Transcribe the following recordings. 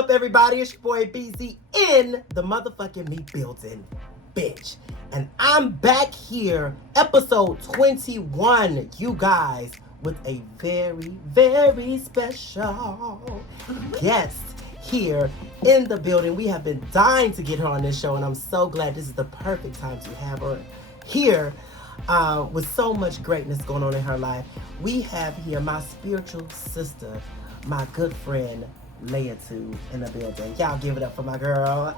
up, everybody? It's your boy BZ in the motherfucking meat building, bitch. And I'm back here, episode 21, you guys, with a very, very special guest here in the building. We have been dying to get her on this show, and I'm so glad this is the perfect time to have her here. With so much greatness going on in her life, we have here my spiritual sister, my good friend, leutu, in the building. Y'all give it up for my girl.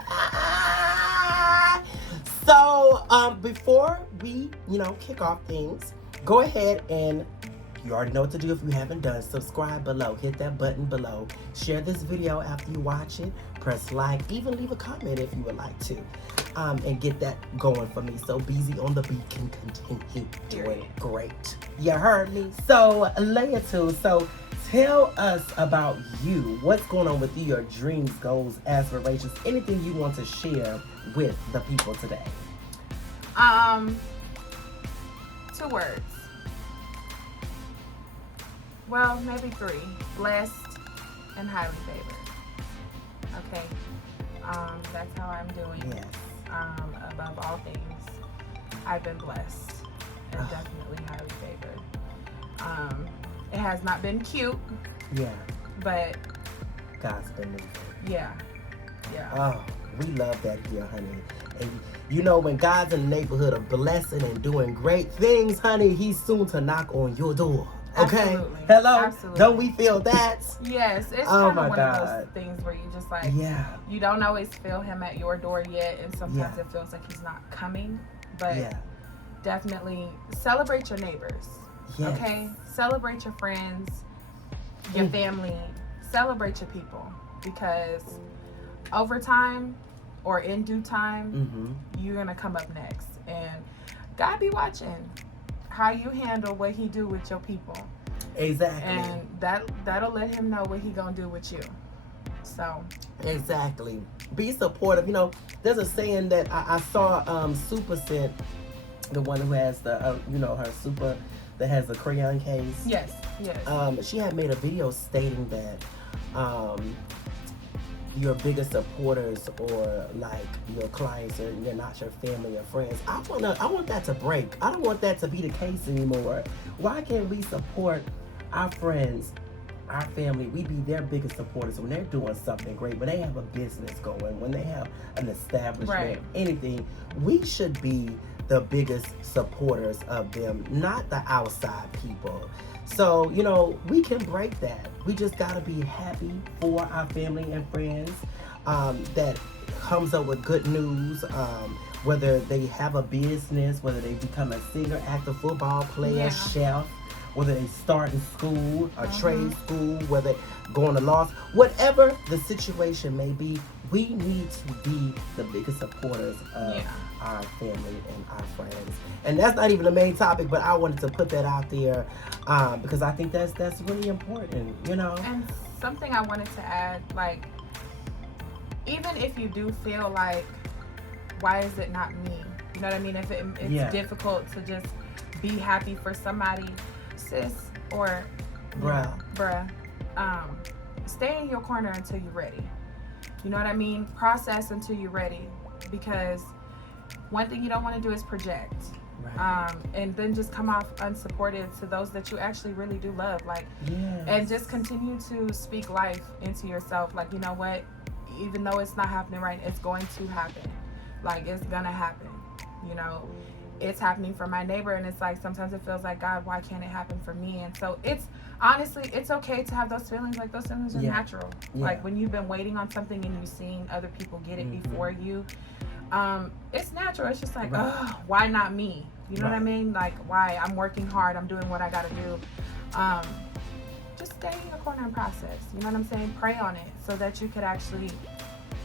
So, before we, kick off things, go ahead and you already know what to do if you haven't done. Subscribe below. Hit that button below. Share this video after you watch it. Press like. Even leave a comment if you would like to. And get that going for me. So Beezy on the Beat can continue doing great. You heard me? So, leutu, tell us about you. What's going on with you? Your dreams, goals, aspirations. Anything you want to share with the people today. 2 words. Well, maybe 3. Blessed and highly favored. Okay. That's how I'm doing. Yes. Above all things, I've been blessed and definitely highly favored. It has not been cute. Yeah. But God's been moving. Yeah. Oh, we love that here, honey. And when God's in the neighborhood of blessing and doing great things, honey, he's soon to knock on your door. Okay? Absolutely. Hello? Absolutely. Don't we feel that? Yes, it's Oh kind my of one God. of those things where you just like, Yeah. you don't always feel him at your door yet, and sometimes Yeah. it feels like he's not coming. But Yeah. definitely celebrate your neighbors. Yes. Okay? Celebrate your friends, your family, celebrate your people, because over time or in due time, you're gonna come up next, and God be watching how you handle what he do with your people. Exactly. And that'll let him know what he gonna do with you. So Exactly. Be supportive. There's a saying that I saw Super sent, the one who has the her Super that has a crayon case. yes. She had made a video stating that your biggest supporters, or like your clients, or they're not your family or friends. I want that to break. I don't want that to be the case anymore. Why can't we support our friends, our family? We be their biggest supporters when they're doing something great, when they have a business going, when they have an establishment, Right. anything. We should be the biggest supporters of them, not the outside people. So, we can break that. We just got to be happy for our family and friends that comes up with good news, whether they have a business, whether they become a singer, actor, football player, chef, whether they start in school, a trade school, whether going to law, whatever the situation may be, we need to be the biggest supporters of our family and our friends. And that's not even the main topic, but I wanted to put that out there because I think that's really important, And something I wanted to add, like, even if you do feel like, why is it not me? You know what I mean? If it's difficult to just be happy for somebody, sis, or bruh, stay in your corner until you're ready. You know what I mean? Process until you're ready, because one thing you don't want to do is project. Right. And then just come off unsupported to those that you actually really do love. And just continue to speak life into yourself. Like, you know what? Even though it's not happening right, it's going to happen. Like, it's gonna happen. It's happening for my neighbor, and it's like, sometimes it feels like, God, why can't it happen for me? And so it's okay to have those feelings. Like, those feelings are natural. Like, when you've been waiting on something and you've seen other people get it before you, it's natural. It's just like, oh, why not me? You know what I mean? Like, why? I'm working hard. I'm doing what I gotta do. Just stay in your corner and process. You know what I'm saying? Pray on it so that you could actually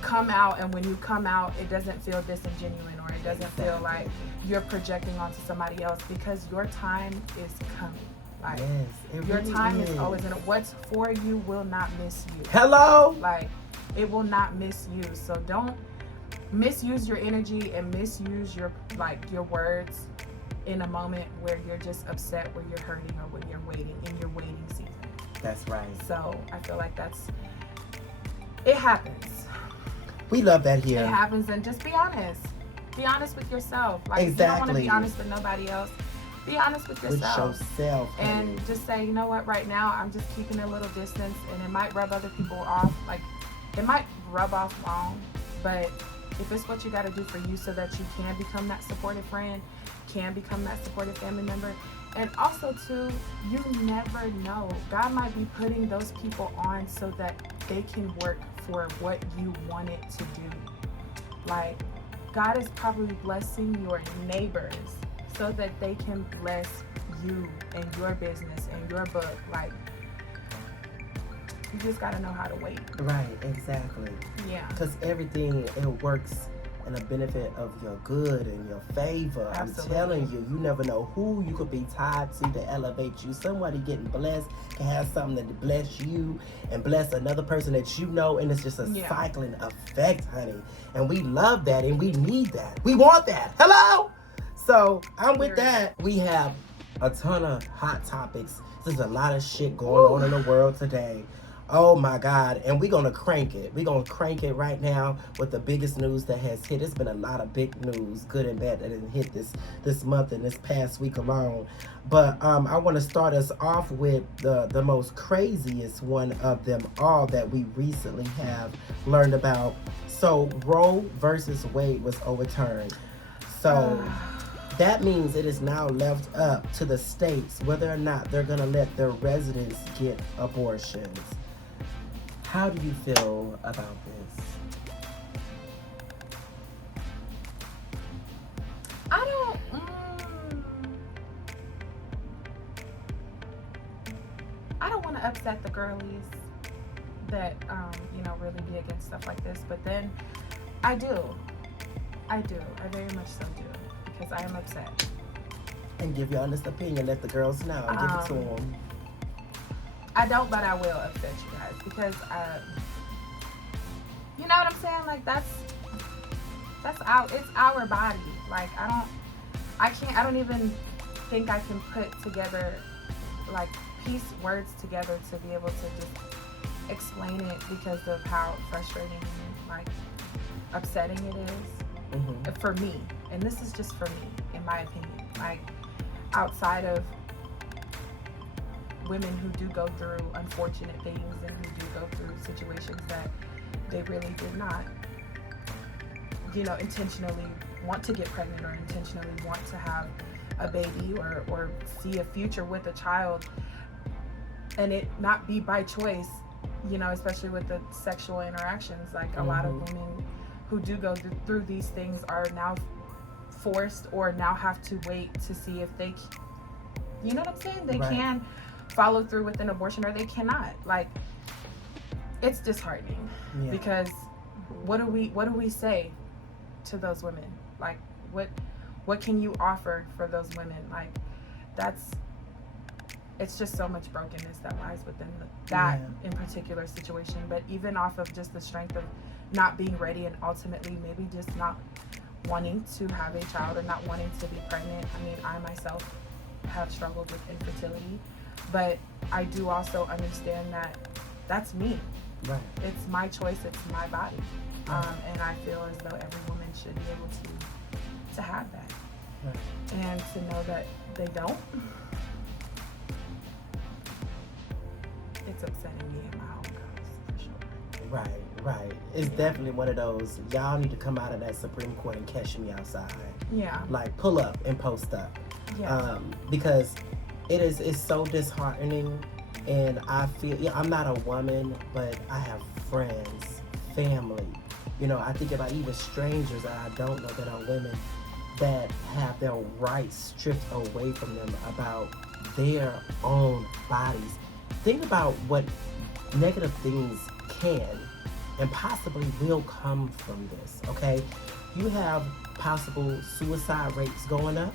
come out, and when you come out, it doesn't feel disingenuous, or it doesn't feel like you're projecting onto somebody else, because your time is coming. Like, your time is always in it. What's for you will not miss you. Hello? Like, it will not miss you. So don't misuse your energy and misuse your words in a moment where you're just upset, where you're hurting, or when you're waiting in your waiting season. That's right. So I feel like It happens. We love that here. It happens, and just be honest. Be honest with yourself. Like, exactly. You don't want to be honest with nobody else. Be honest with yourself. With yourself. And just say, you know what, right now I'm just keeping a little distance, and it might rub other people off. Like, it might rub off wrong, but if it's what you got to do for you so that you can become that supportive friend, can become that supportive family member. And also, too, you never know. God might be putting those people on so that they can work for what you want it to do. Like, God is probably blessing your neighbors so that they can bless you and your business and your book. Like, you just got to know how to wait. Right, exactly. Yeah. Because everything, it works in a benefit of your good and your favor. Absolutely. I'm telling you, you never know who you could be tied to elevate you. Somebody getting blessed can have something that bless you and bless another person that you know, and it's just a cycling effect, honey. And we love that, and we need that. We want that. Hello? So I'm with that. We have a ton of hot topics. There's a lot of shit going on in the world today. Oh my God. And we're going to crank it. We're going to crank it right now with the biggest news that has hit. It's been a lot of big news, good and bad, that has hit this month and this past week alone. But I want to start us off with the most craziest one of them all that we recently have learned about. So Roe versus Wade was overturned. So that means it is now left up to the states whether or not they're going to let their residents get abortions. How do you feel about this? I don't want to upset the girlies that really be against stuff like this, but then I very much so do, because I am upset. And give your honest opinion, let the girls know, and give it to them. I don't, but I will upset you guys, because you know what I'm saying? Like, it's our body. Like, I don't even think I can put together, like, piece words together to be able to just explain it, because of how frustrating and, like, upsetting it is for me. And this is just for me, in my opinion. Like, outside of women who do go through unfortunate things and who do go through situations that they really did not, intentionally want to get pregnant or intentionally want to have a baby or see a future with a child, and it not be by choice, especially with the sexual interactions. Like, a lot of women who do go through these things are now forced or now have to wait to see if they, you know what I'm saying? They can follow through with an abortion, or they cannot. Like, it's disheartening because what do we say to those women? Like, what can you offer for those women? Like, it's just so much brokenness that lies within that in particular situation. But even off of just the strength of not being ready and ultimately maybe just not wanting to have a child or not wanting to be pregnant. I mean, I myself have struggled with infertility, but I do also understand that that's me. Right. It's my choice. It's my body. And I feel as though every woman should be able to have that. Right. And to know that they don't, it's upsetting me and my homegirls, for sure. Right. It's definitely one of those, y'all need to come out of that Supreme Court and catch me outside. Yeah. Like, pull up and post up. Yeah. Because it's so disheartening, and I feel, I'm not a woman, but I have friends, family. I think about even strangers that I don't know that are women that have their rights stripped away from them about their own bodies. Think about what negative things can and possibly will come from this, okay? You have possible suicide rates going up,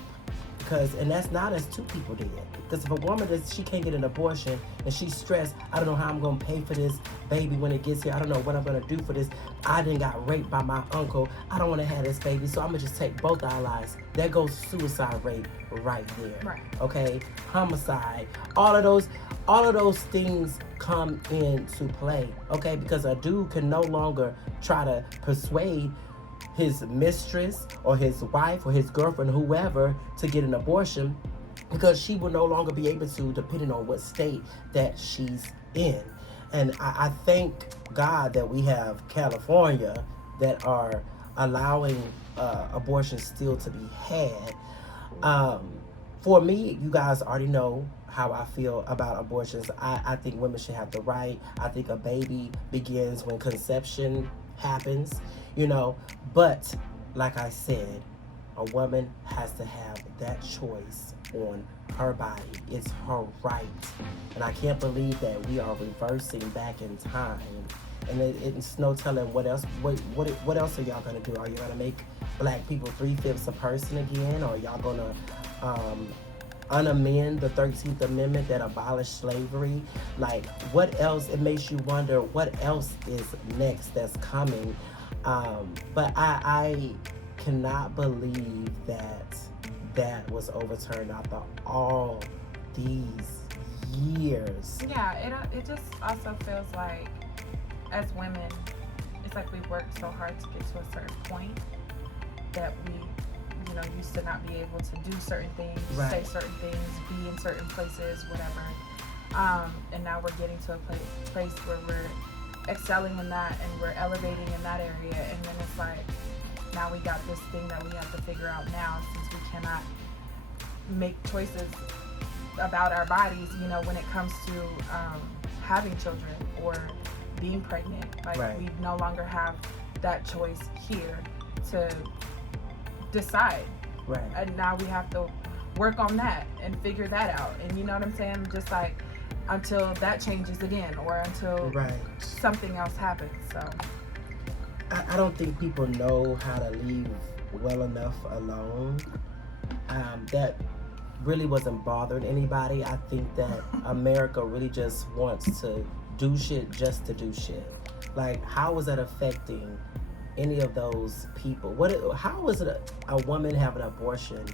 and that's not as two people did. Because if a woman she can't get an abortion and she's stressed, I don't know how I'm gonna pay for this baby when it gets here. I don't know what I'm gonna do for this. I done got raped by my uncle. I don't wanna have this baby, so I'm gonna just take both our lives. There goes suicide rate right there. Right. Okay? Homicide. All of those things come into play, okay? Because a dude can no longer try to persuade his mistress or his wife or his girlfriend, whoever, to get an abortion, because she will no longer be able to, depending on what state that she's in. And I thank God that we have California that are allowing abortions still to be had. For me, you guys already know how I feel about abortions. I think women should have the right. I think a baby begins when conception happens, you know. But like I said, a woman has to have that choice on her body. It's her right. And I can't believe that we are reversing back in time. And it's no telling what else. What else are y'all gonna do? Are you gonna make black people 3/5 a person again? Or are y'all gonna unamend the 13th Amendment that abolished slavery? Like, what else? It makes you wonder what else is next that's coming. But I cannot believe that was overturned after all these years. Yeah, it just also feels like, as women, it's like we've worked so hard to get to a certain point that we, used to not be able to do certain things, right, say certain things, be in certain places, whatever. And now we're getting to a place where we're excelling in that and we're elevating in that area. And then it's like, now we got this thing that we have to figure out now, since we cannot make choices about our bodies, when it comes to having children or being pregnant. Like, right, we no longer have that choice here to decide. Right. And now we have to work on that and figure that out. And you know what I'm saying? Just like, until that changes again, or until right, something else happens. So I don't think people know how to leave well enough alone. That really wasn't bothering anybody. I think that America really just wants to do shit just to do shit. Like, how is that affecting any of those people? How is it a woman having an abortion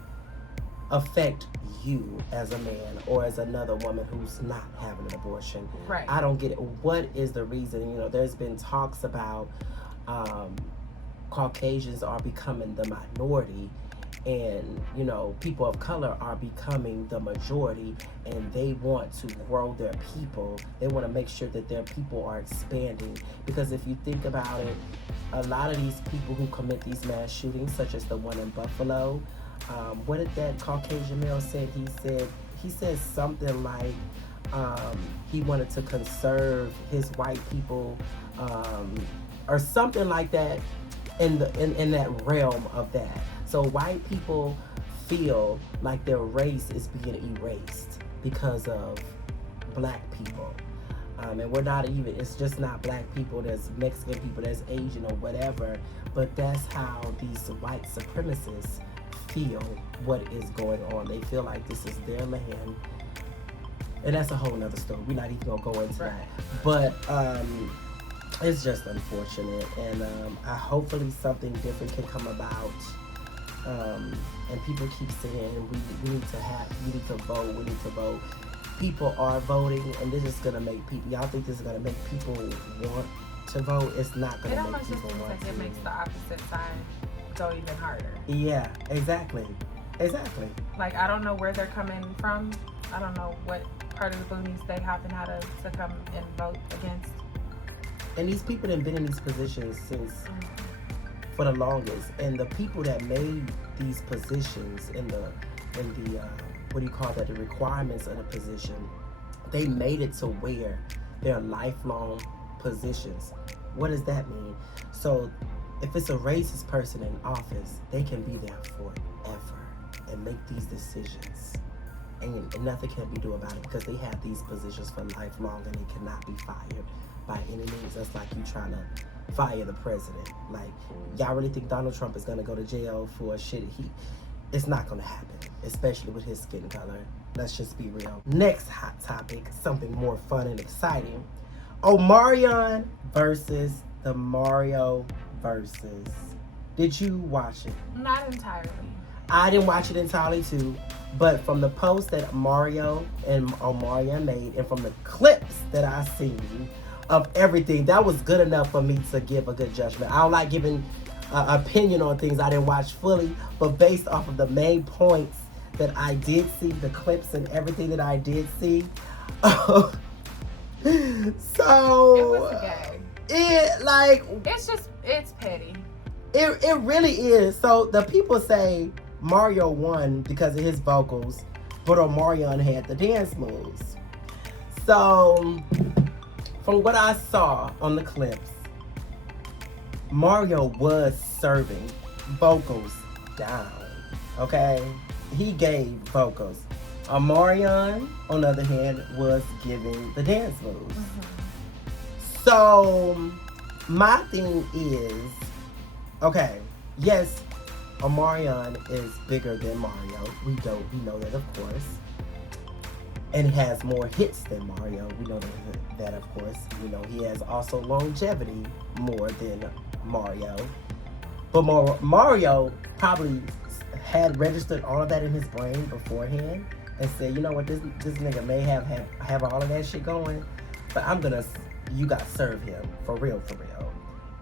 affect you as a man or as another woman who's not having an abortion? Right. I don't get it. What is the reason? There's been talks about Caucasians are becoming the minority, and people of color are becoming the majority, and they want to grow their people. They want to make sure that their people are expanding, because if you think about it, a lot of these people who commit these mass shootings, such as the one in Buffalo, what did that Caucasian male say? He said something like he wanted to conserve his white people, or something like that, in that realm of that. So white people feel like their race is being erased because of black people. And we're not even, it's just not black people, there's Mexican people, there's Asian or whatever, but that's how these white supremacists feel what is going on. They feel like this is their land. And that's a whole nother story. We're not even gonna go into that. But it's just unfortunate, and hopefully something different can come about. And people keep saying we need to vote. People are voting, and this is gonna make people. Y'all think this is gonna make people want to vote? It's not gonna make people want like to. It makes the opposite side go even harder. Yeah, exactly. Like, I don't know where they're coming from. I don't know what part of the boonies they happen how to come and vote against. And these people have been in these positions since for the longest, and the people that made these positions in the what do you call that, the requirements of the position, they made it to where they're lifelong positions. What does that mean? So if it's a racist person in office, they can be there forever and make these decisions, and nothing can be done about it, because they have these positions for lifelong and they cannot be fired by any means. That's like you trying to fire the president. Like, y'all really think Donald Trump is gonna go to jail for shit it's not gonna happen, especially with his skin color. Let's just be real. Next hot topic, something more fun and exciting. Omarion versus the Mario versus. Did you watch it? Not entirely. I didn't watch it entirely too, but from the post that Mario and Omarion made, and from the clips that I seen of everything, that was good enough for me to give a good judgment. I don't like giving opinion on things I didn't watch fully, but based off of the main points that I did see, the clips and everything that I did see. So It was gay. It's petty. It really is. So the people say Mario won because of his vocals, but Omarion had the dance moves. So from what I saw on the clips, Mario was serving vocals down. Okay? He gave vocals. Omarion, on the other hand, was giving the dance moves. Mm-hmm. So my thing is, okay, yes, Omarion is bigger than Mario. We know that, of course. And has more hits than Mario. We know that, of course. We know he has also longevity more than Mario. But Mario probably had registered all of that in his brain beforehand and said, you know what, this nigga may have all of that shit going, but you got to serve him for real.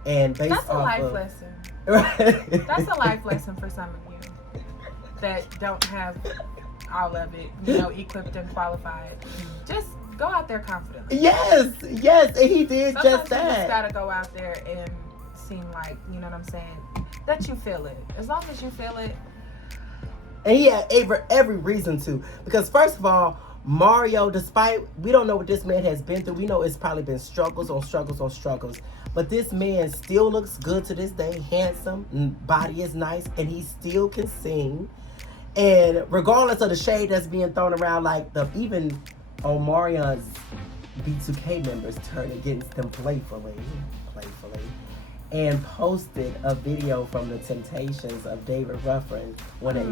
And based That's a off life lesson. Right. That's a life lesson for some of you that don't have all of it, equipped and qualified. Just go out there confidently. Yes, and he did Sometimes just that. You just gotta go out there and seem like, you know what I'm saying, that you feel it. As long as you feel it. And he had every reason to. Because first of all, Mario, despite, we don't know what this man has been through. We know it's probably been struggles on struggles on struggles. But this man still looks good to this day. Handsome, body is nice, and he still can sing. And regardless of the shade that's being thrown around, like even Omarion's B2K members turned against him playfully, and posted a video from the Temptations of David Ruffin when they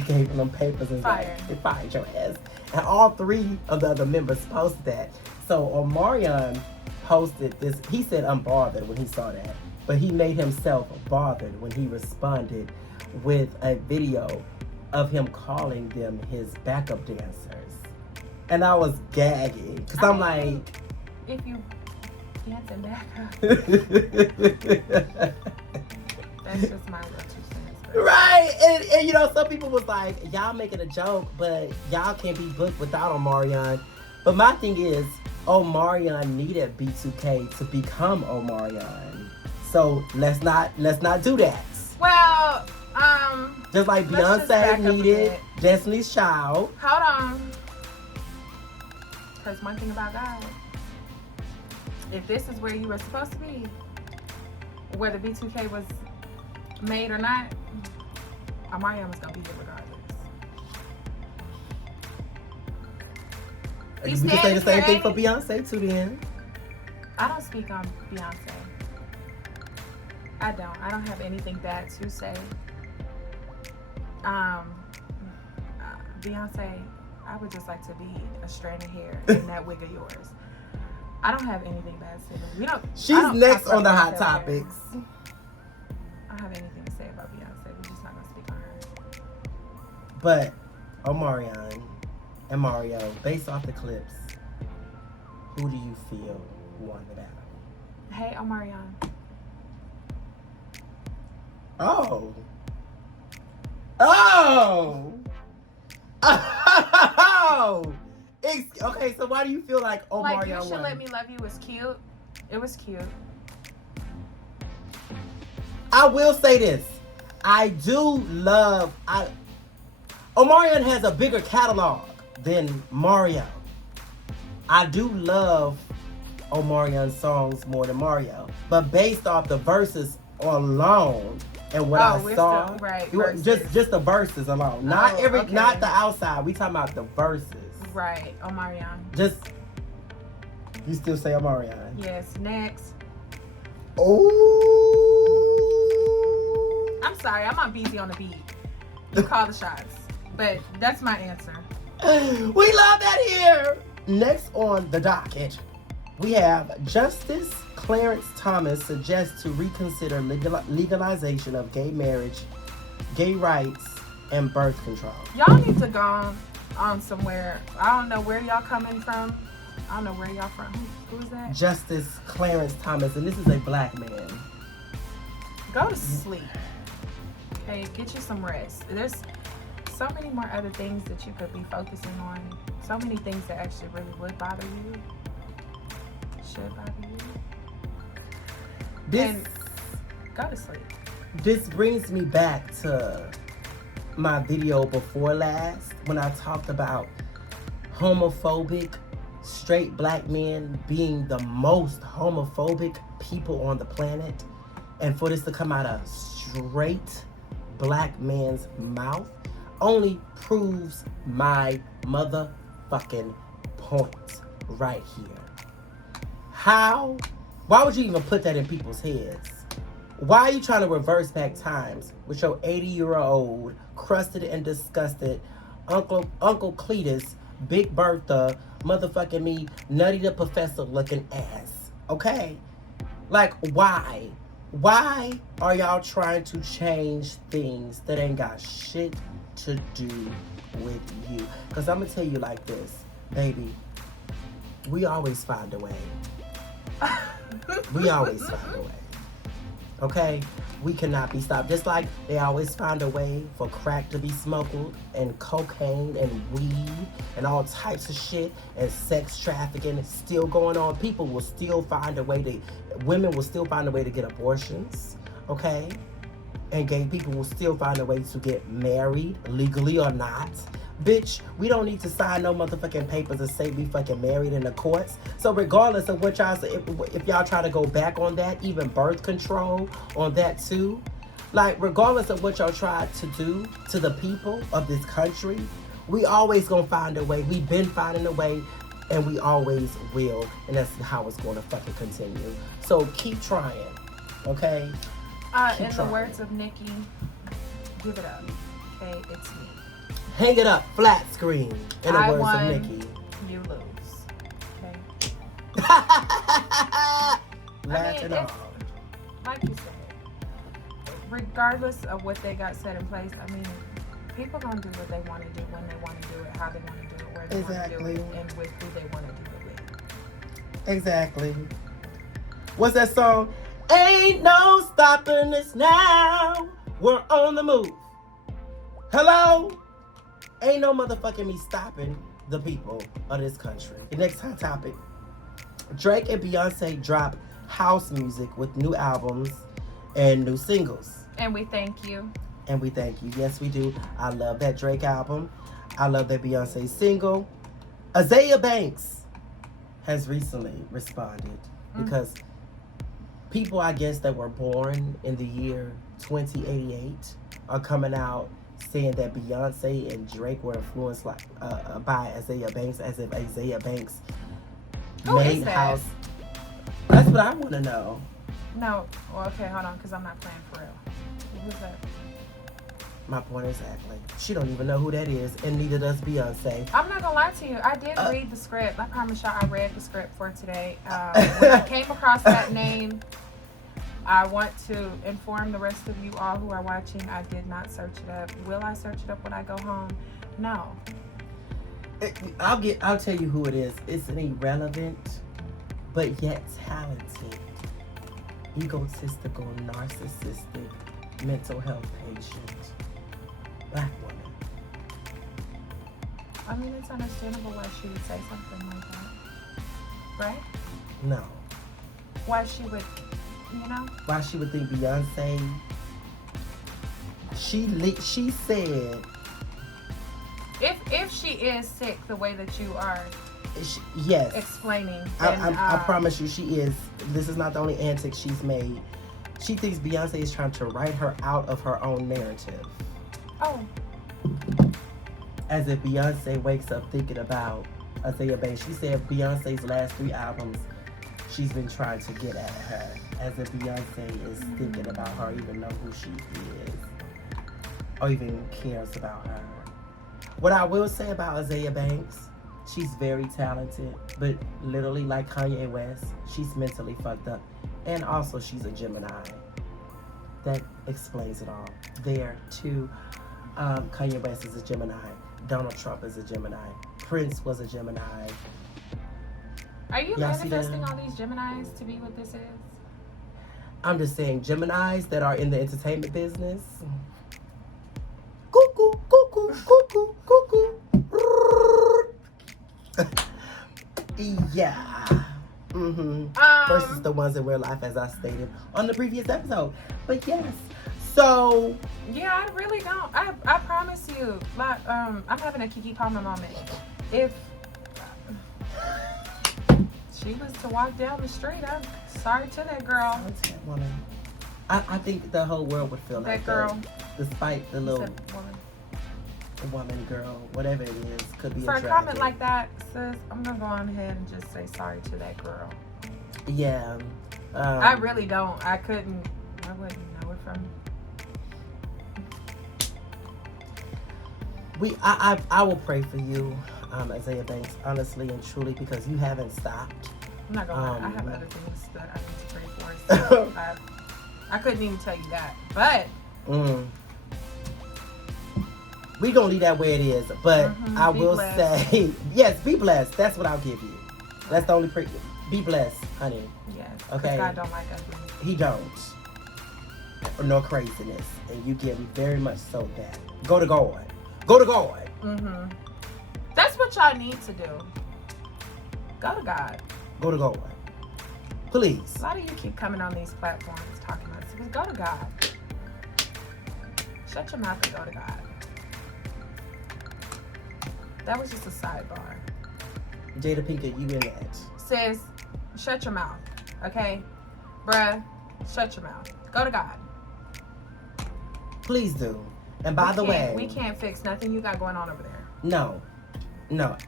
gave him them papers and they fired your ass. And all three of the other members posted that. So Omarion posted this. He said unbothered when he saw that, but he made himself bothered when he responded with a video of him calling them his backup dancers. And I was gagging because I'm like, if you dance in backup, that's just my what you sense. Right, and some people was like, y'all making a joke, but y'all can't be booked without Omarion. But my thing is, Omarion needed B2K to become Omarion. So let's not do that. Well, just like Beyonce needed Destiny's Child. Hold on. Because one thing about God, if this is where you were supposed to be, whether B2K was made or not, Omarion was going to be here regardless. We can say the same thing for Beyonce too then. I don't speak on Beyonce. I don't have anything bad to say. Beyonce, I would just like to be a strand of hair in that wig of yours. I don't have anything bad to say. She's next on the Hot Topics. I don't have anything to say about Beyonce. We're just not going to speak on her. But Omarion and Mario, based off the clips, who do you feel won the battle? Hey, Omarion. Oh. Okay, so why do you feel like Omarion Like, You Should won? Let Me Love You was cute. It was cute. I will say this. I do love... Omarion has a bigger catalog than Mario. I do love Omarion's songs more than Mario. But based off the verses alone... And what I saw, just the verses alone, not the outside. We talking about the verses. Right, Omarion. You still say Omarion? Yes. Next. Oh. I'm sorry, I'm on Beezy on the beat. You call the shots, but that's my answer. We love that here. Next on the docket, we have Justice Clarence Thomas suggests to reconsider legalization of gay marriage, gay rights, and birth control. Y'all need to go on somewhere. I don't know where y'all coming from. I don't know where y'all from. Who's that? Justice Clarence Thomas, and this is a black man. Go to sleep. Okay, get you some rest. There's so many more other things that you could be focusing on. So many things that actually really would bother you. Should bother you. And go to sleep. This brings me back to my video before last when I talked about homophobic straight black men being the most homophobic people on the planet, and for this to come out of straight black man's mouth only proves my motherfucking point right here. Why would you even put that in people's heads? Why are you trying to reverse back times with your 80-year-old crusted and disgusted Uncle Cletus, Big Bertha, motherfucking me, Nutty the Professor looking ass? Okay? Like, why? Why are y'all trying to change things that ain't got shit to do with you? Because I'm going to tell you like this, baby, we always find a way. We always find a way. Okay? We cannot be stopped. Just like they always find a way for crack to be smoked and cocaine and weed and all types of shit and sex trafficking is still going on. People will still find a way women will still find a way to get abortions, okay? And gay people will still find a way to get married, legally or not. Bitch, we don't need to sign no motherfucking papers and say we fucking married in the courts. So regardless of what y'all say, if y'all try to go back on that, even birth control on that too, like regardless of what y'all try to do to the people of this country, we always gonna find a way. We've been finding a way, and we always will, and that's how it's gonna fucking continue. So keep trying, okay? In the words of Nikki, give it up, okay? It's me. Hang it up, flat screen. In the words won, of Nikki. You lose. Okay. Laughing off. Like you said, regardless of what they got set in place, I mean, people gonna do what they want to do when they want to do it, how they want to do it, where they want to do it, and with who they want to do it with. Exactly. What's that song? Ain't no stopping us now. We're on the move. Hello? Ain't no motherfucking me stopping the people of this country. The next hot topic. Drake and Beyonce drop house music with new albums and new singles. And we thank you. And we thank you. Yes, we do. I love that Drake album. I love that Beyonce single. Azalea Banks has recently responded because people, I guess, that were born in the year 2088 are coming out saying that Beyonce and Drake were influenced by Azalea Banks, as if Azalea Banks made house. That's what I want to know. No, well, okay, hold on, because I'm not playing for real. Who's that? My point exactly. She don't even know who that is, and neither does Beyonce. I'm not gonna lie to you. I did read the script. I promise y'all, I read the script for today. When I came across that name, I want to inform the rest of you all who are watching, I did not search it up. Will I search it up when I go home? No. I'll tell you who it is. It's an irrelevant, but yet talented, egotistical, narcissistic, mental health patient, black woman. I mean, it's understandable why she would say something like that. Right? No. Why she would... Why she would think Beyonce? She said, if she is sick the way that you are yes explaining, then, I promise you she is. This is not the only antic she's made. She thinks Beyonce is trying to write her out of her own narrative. Oh. As if Beyonce wakes up thinking about Azalea Banks. She said Beyonce's last 3 albums she's been trying to get at her, as if Beyonce is thinking about her, even know who she is, or even cares about her. What I will say about Azalea Banks, she's very talented, but literally like Kanye West, she's mentally fucked up. And also she's a Gemini. That explains it all. There too. Kanye West is a Gemini. Donald Trump is a Gemini. Prince was a Gemini. Are you manifesting all these Geminis to be what this is? I'm just saying Geminis that are in the entertainment business. Cuckoo, cuckoo, cuckoo, cuckoo. Yeah. Versus the ones in real life, as I stated on the previous episode. But yes. So yeah, I really don't. I promise you, like, I'm having a Kiki Palmer moment. If she was to walk down the street, I'm sorry to that girl. Sorry to that woman. I think the whole world would feel like girl. That, despite the little woman, girl, whatever it is, could be for a a comment like that, sis. I'm gonna go on ahead and just say sorry to that girl. Yeah. I really don't. I wouldn't know it from. I will pray for you, Isaiah Banks, honestly and truly, because you haven't stopped. I'm not gonna lie, I have other things that I need to pray for. So I couldn't even tell you that, but we gonna leave that where it is. But I will say, yes, be blessed. That's what I'll give you. That's the only prayer. Be blessed, honey. Yes. Okay. God don't like ugly. He don't. Or no craziness, and you give very much so that. Go to God. Go to God. That's what y'all need to do. Go to God. Go to God. Please. A lot of you keep coming on these platforms talking about this. Go to God. Shut your mouth and go to God. That was just a sidebar. Jada Pinkett, you in that. Sis, shut your mouth. Okay? Bruh, shut your mouth. Go to God. Please do. And by the way, we can't fix nothing you got going on over there. No,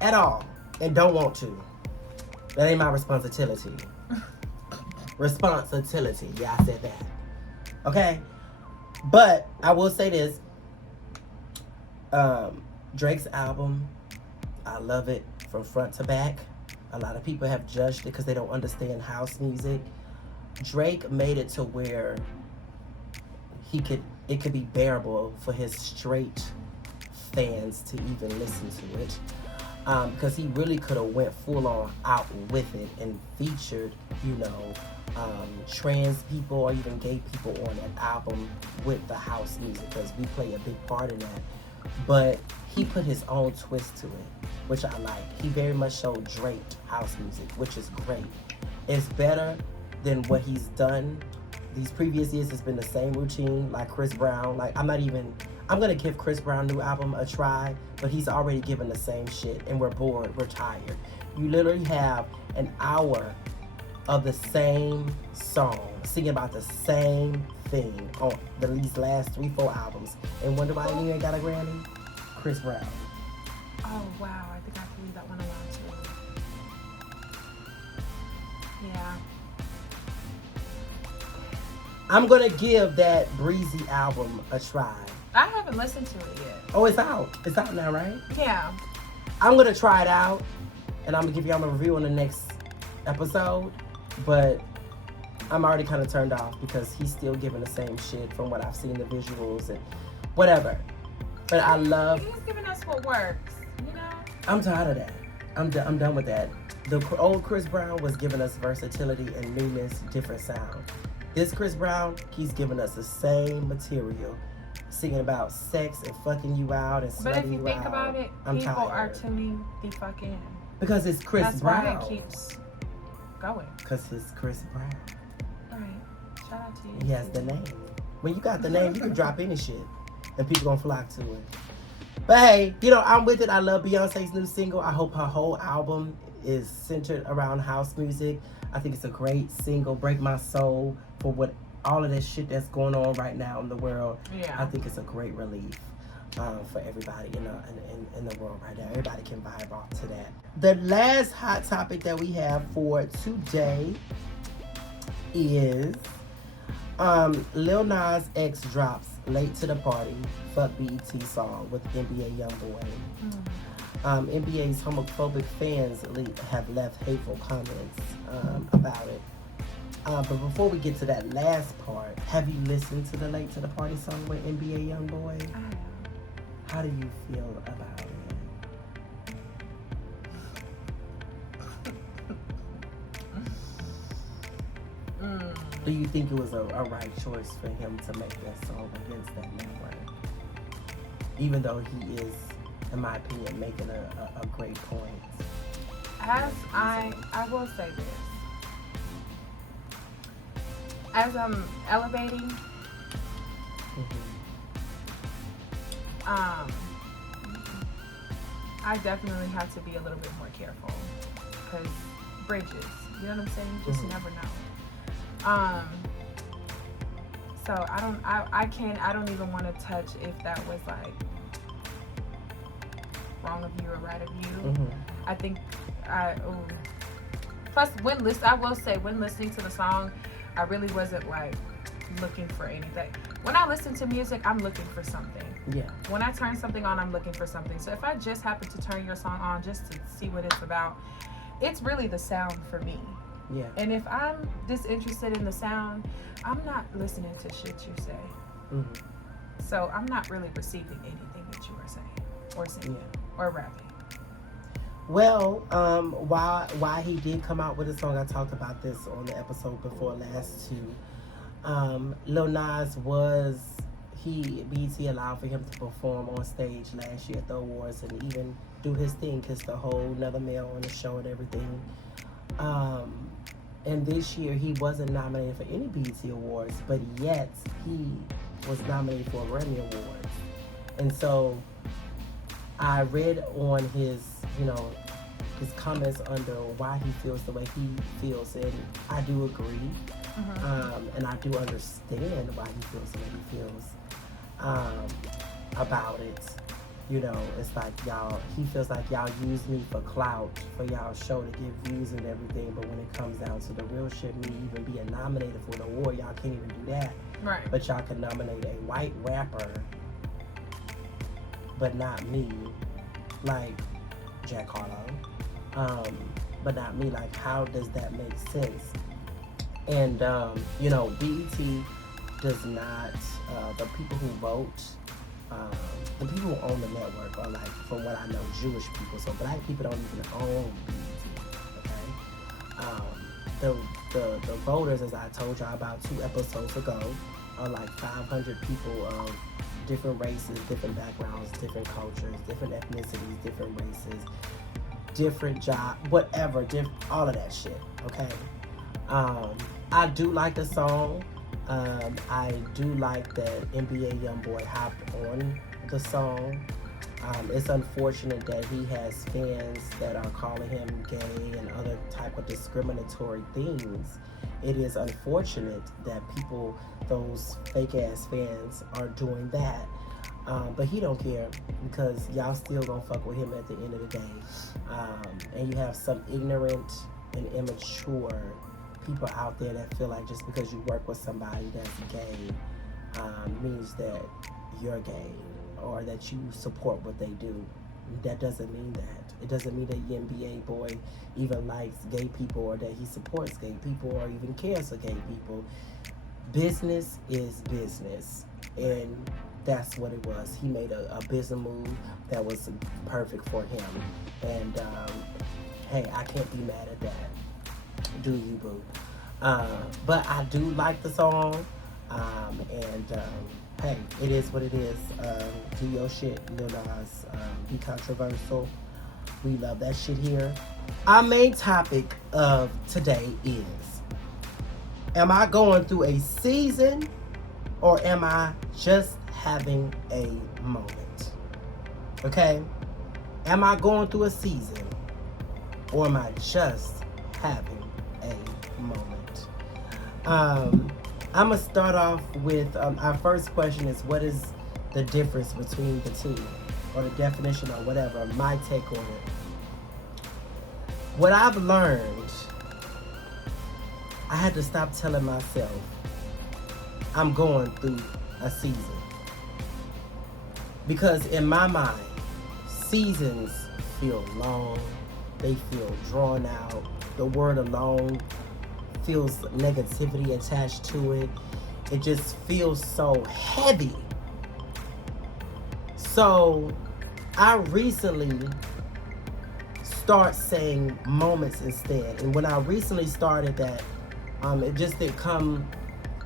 at all. And don't want to. That ain't my responsibility. Responsibility. Yeah, I said that. Okay? But I will say this. Drake's album, I love it from front to back. A lot of people have judged it because they don't understand house music. Drake made it to where it could be bearable for his straight fans to even listen to it, because he really could have went full on out with it and featured, trans people or even gay people on that album with the house music, because we play a big part in that. But he put his own twist to it, which I like. He very much showed Drake house music, which is great. It's better than what he's done. These previous years has been the same routine, like Chris Brown. Like, I'm gonna give Chris Brown new album a try, but he's already given the same shit, and we're bored, we're tired. You literally have an hour of the same song, singing about the same thing on these last 3-4 albums. And wonder why he ain't got a Grammy? Chris Brown. Oh wow, I think I can leave that one alone too. Yeah. I'm gonna give that Breezy album a try. I haven't listened to it yet. Oh, it's out. It's out now, right? Yeah. I'm gonna try it out, and I'm gonna give y'all my review on the next episode. But I'm already kind of turned off because he's still giving the same shit from what I've seen, the visuals and whatever. But I love. He's giving us what works, I'm tired of that. I'm done with that. The old Chris Brown was giving us versatility and newness, different sound. This Chris Brown, he's giving us the same material, singing about sex and fucking you out and slutting you out. But if you think about it, people are tuning the fuck in. Because it's Chris Brown. That's why it keeps going. Because it's Chris Brown. Right. Shout out to you. He has the name. When you got the name, you can drop any shit, and people gonna flock to it. But hey, I'm with it. I love Beyonce's new single. I hope her whole album is centered around house music. I think it's a great single. Break My Soul for what all of this shit that's going on right now in the world. Yeah. I think it's a great relief for everybody in the world right now. Everybody can vibe off to that. The last hot topic that we have for today is Lil Nas X drops Late to the Party, Fuck BET song with NBA Youngboy. NBA's homophobic fans have left hateful comments about it. But before we get to that last part, have you listened to the Late to the Party song with NBA Youngboy? How do you feel about it? Do you think it was a right choice for him to make that song against that network? Even though he is, in my opinion, making a great point. As I will say this. As I'm elevating, I definitely have to be a little bit more careful. Because bridges, you know what I'm saying? You just never know. So I don't even want to touch if that was like wrong of you or right of you. I think plus I will say when listening to the song, I really wasn't like looking for anything. When I listen to music, I'm looking for something. Yeah. When I turn something on, I'm looking for something. So if I just happen to turn your song on just to see what it's about, it's really the sound for me. Yeah. And if I'm disinterested in the sound, I'm not listening to shit you say. So I'm not really receiving anything that you are saying or singing or rapping. Well, why he did come out with a song, I talked about this on the episode before last too. Lil Nas BET allowed for him to perform on stage last year at the awards and even do his thing, kiss the whole another male on the show and everything. And this year he wasn't nominated for any BET awards, but yet he was nominated for a Grammy Awards. And so I read on his comments under why he feels the way he feels, and I do agree. And I do understand why he feels the way he feels about it. It's like he feels like y'all use me for clout, for y'all show to get views and everything, but when it comes down to the real shit, me even being nominated for an award, y'all can't even do that. Right. But y'all can nominate a white rapper, but not me, like Jack Harlow. But not me. Like, how does that make sense? And BET does not, the people who vote, the people who own the network are, like, from what I know, Jewish people. So black people don't even own BET, okay? The voters, as I told y'all about 2 episodes ago, are like 500 people of different races, different backgrounds, different cultures, different ethnicities, different races, different job, whatever, all of that shit, okay? I do like the song. I do like that NBA Youngboy hopped on the song. It's unfortunate that he has fans that are calling him gay and other type of discriminatory things. It is unfortunate that people, those fake ass fans, are doing that. But he don't care because y'all still gonna fuck with him at the end of the day. And you have some ignorant and immature people out there that feel like just because you work with somebody that's gay means that you're gay or that you support what they do. That doesn't mean that. It doesn't mean that the NBA boy even likes gay people or that he supports gay people or even cares for gay people. Business is business, and that's what it was. He made a business move that was perfect for him, and hey, I can't be mad at that. Do you, boo? But I do like the song, and hey, it is what it is. Do your shit, Lil Nas. Be controversial. We love that shit here. Our main topic of today is, am I going through a season or am I just having a moment? Okay? Am I going through a season or am I just having a moment? I'm going to start off with our first question is, what is the difference between the two, or the definition, or whatever, my take on it. What I've learned, I had to stop telling myself I'm going through a season. Because in my mind, seasons feel long, they feel drawn out. The word alone feels negativity attached to it. It just feels so heavy. So I recently start saying moments instead. And when I recently started that, it just didn't come,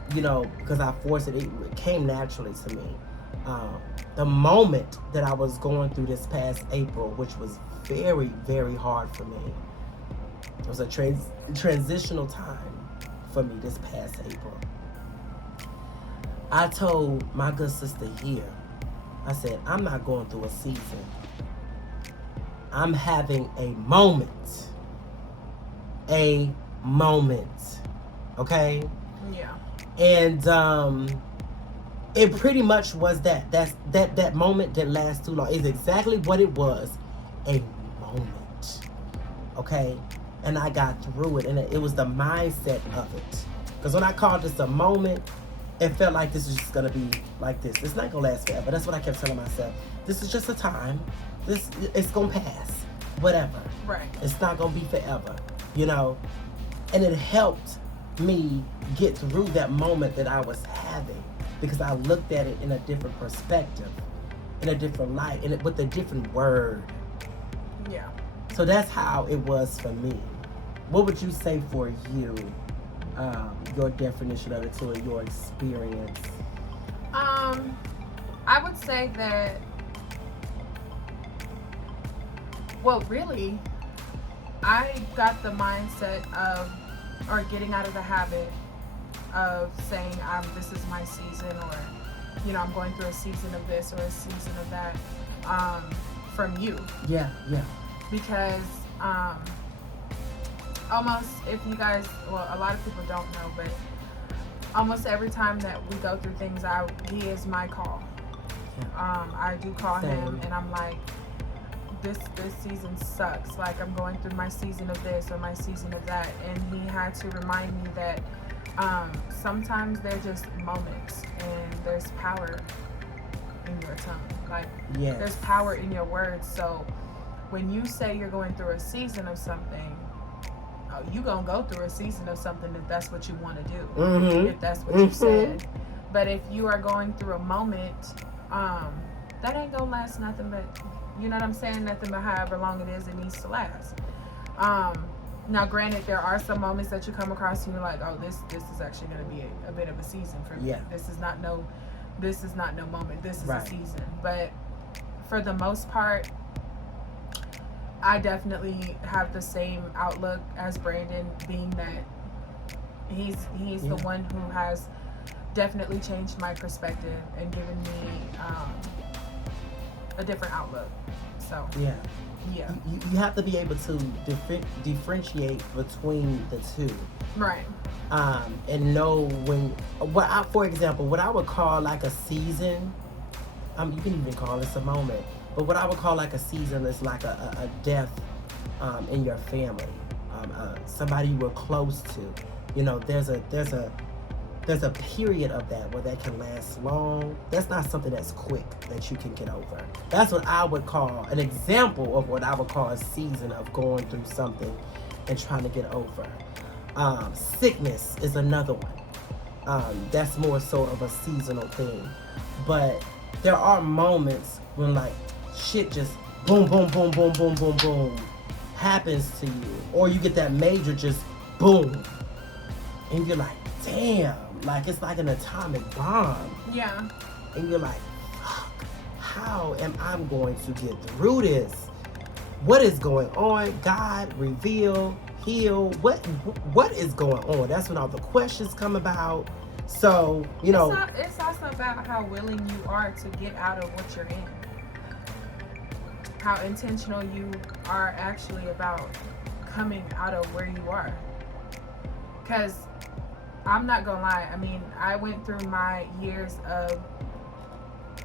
because I forced it. It came naturally to me. The moment that I was going through this past April, which was very, very hard for me. It was a transitional time for me this past April. I told my good sister here, I said, I'm not going through a season. I'm having a moment. A moment. Okay? Yeah. And it pretty much was that. That moment didn't last too long. It's exactly what it was. A moment. Okay? And I got through it. And it was the mindset of it. Because when I called this a moment, it felt like this is just going to be like this. It's not going to last forever. That's what I kept telling myself. This is just a time. It's going to pass. Whatever. Right. It's not going to be forever. And it helped me get through that moment that I was having. Because I looked at it in a different perspective. In a different light. And with a different word. Yeah. So that's how it was for me. What would you say for you? Your definition of it too, and your experience. I would say that, well, really, I got the mindset of, or getting out of the habit of saying, this is my season, or, I'm going through a season of this or a season of that, from you. Yeah. Because, almost, if you guys, well, a lot of people don't know, but almost every time that we go through things, he is my call. Yeah. I do call Same. him, and I'm like, this season sucks. Like, I'm going through my season of this or my season of that, and he had to remind me that sometimes they're just moments, and there's power in your tongue. Like, yes. There's power in your words. So when you say you're going through a season of something, you gonna go through a season of something if that's what you want to do. Mm-hmm. If that's what you said. But if you are going through a moment, that ain't gonna last nothing but, you know what I'm saying, nothing but however long it is it needs to last. Now granted, there are some moments that you come across and you're like, oh, this is actually gonna be a bit of a season for me. Yeah. This is not no moment. This is right. a season. But for the most part, I definitely have the same outlook as Brandon, being that he's the one who has definitely changed my perspective and given me a different outlook. So yeah. You have to be able to differentiate between the two. Right. And know when, for example, what I would call like a season, you can even call this a moment, but what I would call like a season is like a death in your family, somebody you were close to. There's a period of that where that can last long. That's not something that's quick that you can get over. That's what I would call an example of what I would call a season of going through something and trying to get over. Sickness is another one. That's more so of a seasonal thing. But there are moments when like shit just boom, boom, boom, boom, boom, boom, boom happens to you. Or you get that major just boom. And you're like, damn. Like it's like an atomic bomb. Yeah. And you're like, fuck, how am I going to get through this? What is going on? God, reveal, heal. What is going on? That's when all the questions come about. So, it's also about how willing you are to get out of what you're in. How intentional you are actually about coming out of where you are. Because I'm not gonna lie, I mean, I went through my years of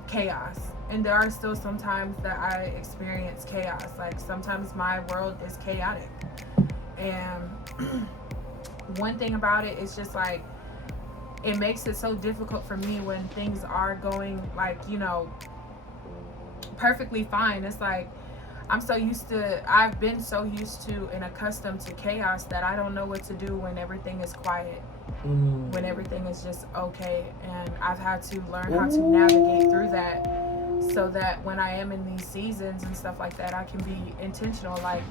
chaos, and there are still some times that I experience chaos. Like sometimes my world is chaotic, and one thing about it is just like, it makes it so difficult for me when things are going like, perfectly fine. It's like I've been so used to and accustomed to chaos that I don't know what to do when everything is quiet. When everything is just okay, and I've had to learn how to navigate through that so that when I am in these seasons and stuff like that, I can be intentional. Like,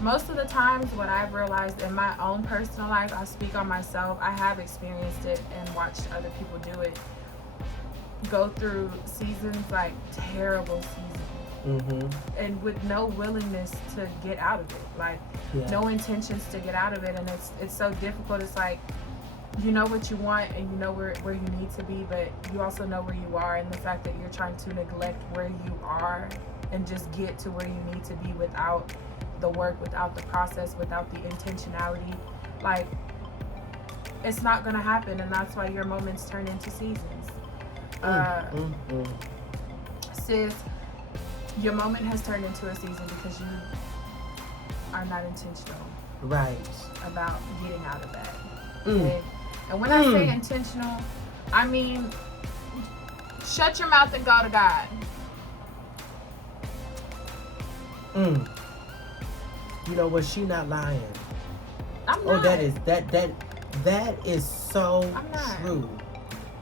most of the times what I've realized in my own personal life, I speak on myself, I have experienced it and watched other people do it, go through seasons, like terrible seasons, and with no willingness to get out of it, like no intentions to get out of it. And it's so difficult. It's like, you know what you want and you know where you need to be, but you also know where you are, and the fact that you're trying to neglect where you are and just get to where you need to be without the work, without the process, without the intentionality, like, it's not gonna happen. And that's why your moments turn into seasons. Sis, your moment has turned into a season because you are not intentional about getting out of that. And when I say intentional, I mean shut your mouth and go to God. You know what? She not lying. I'm not. Oh, that is so true.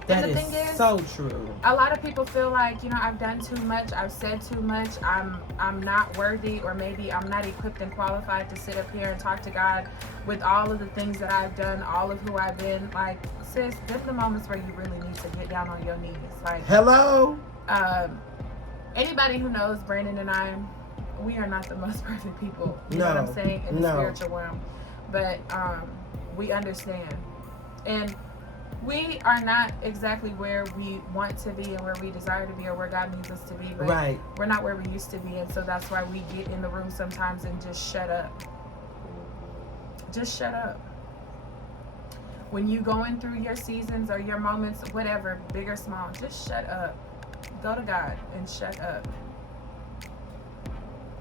That is so true. A lot of people feel like, you know, I've done too much, I've said too much, I'm not worthy, or maybe I'm not equipped and qualified to sit up here and talk to God with all of the things that I've done, all of who I've been. Like, sis, these are the moments where you really need to get down on your knees. Like, hello? Anybody who knows Brandon and I, we are not the most perfect people. You know what I'm saying? In the spiritual realm. But we understand. And we are not exactly where we want to be and where we desire to be or where God needs us to be, but we're not where we used to be. And so that's why we get in the room sometimes and just shut up. Just shut up. When you going through your seasons or your moments, whatever, big or small, just shut up. Go to God and shut up.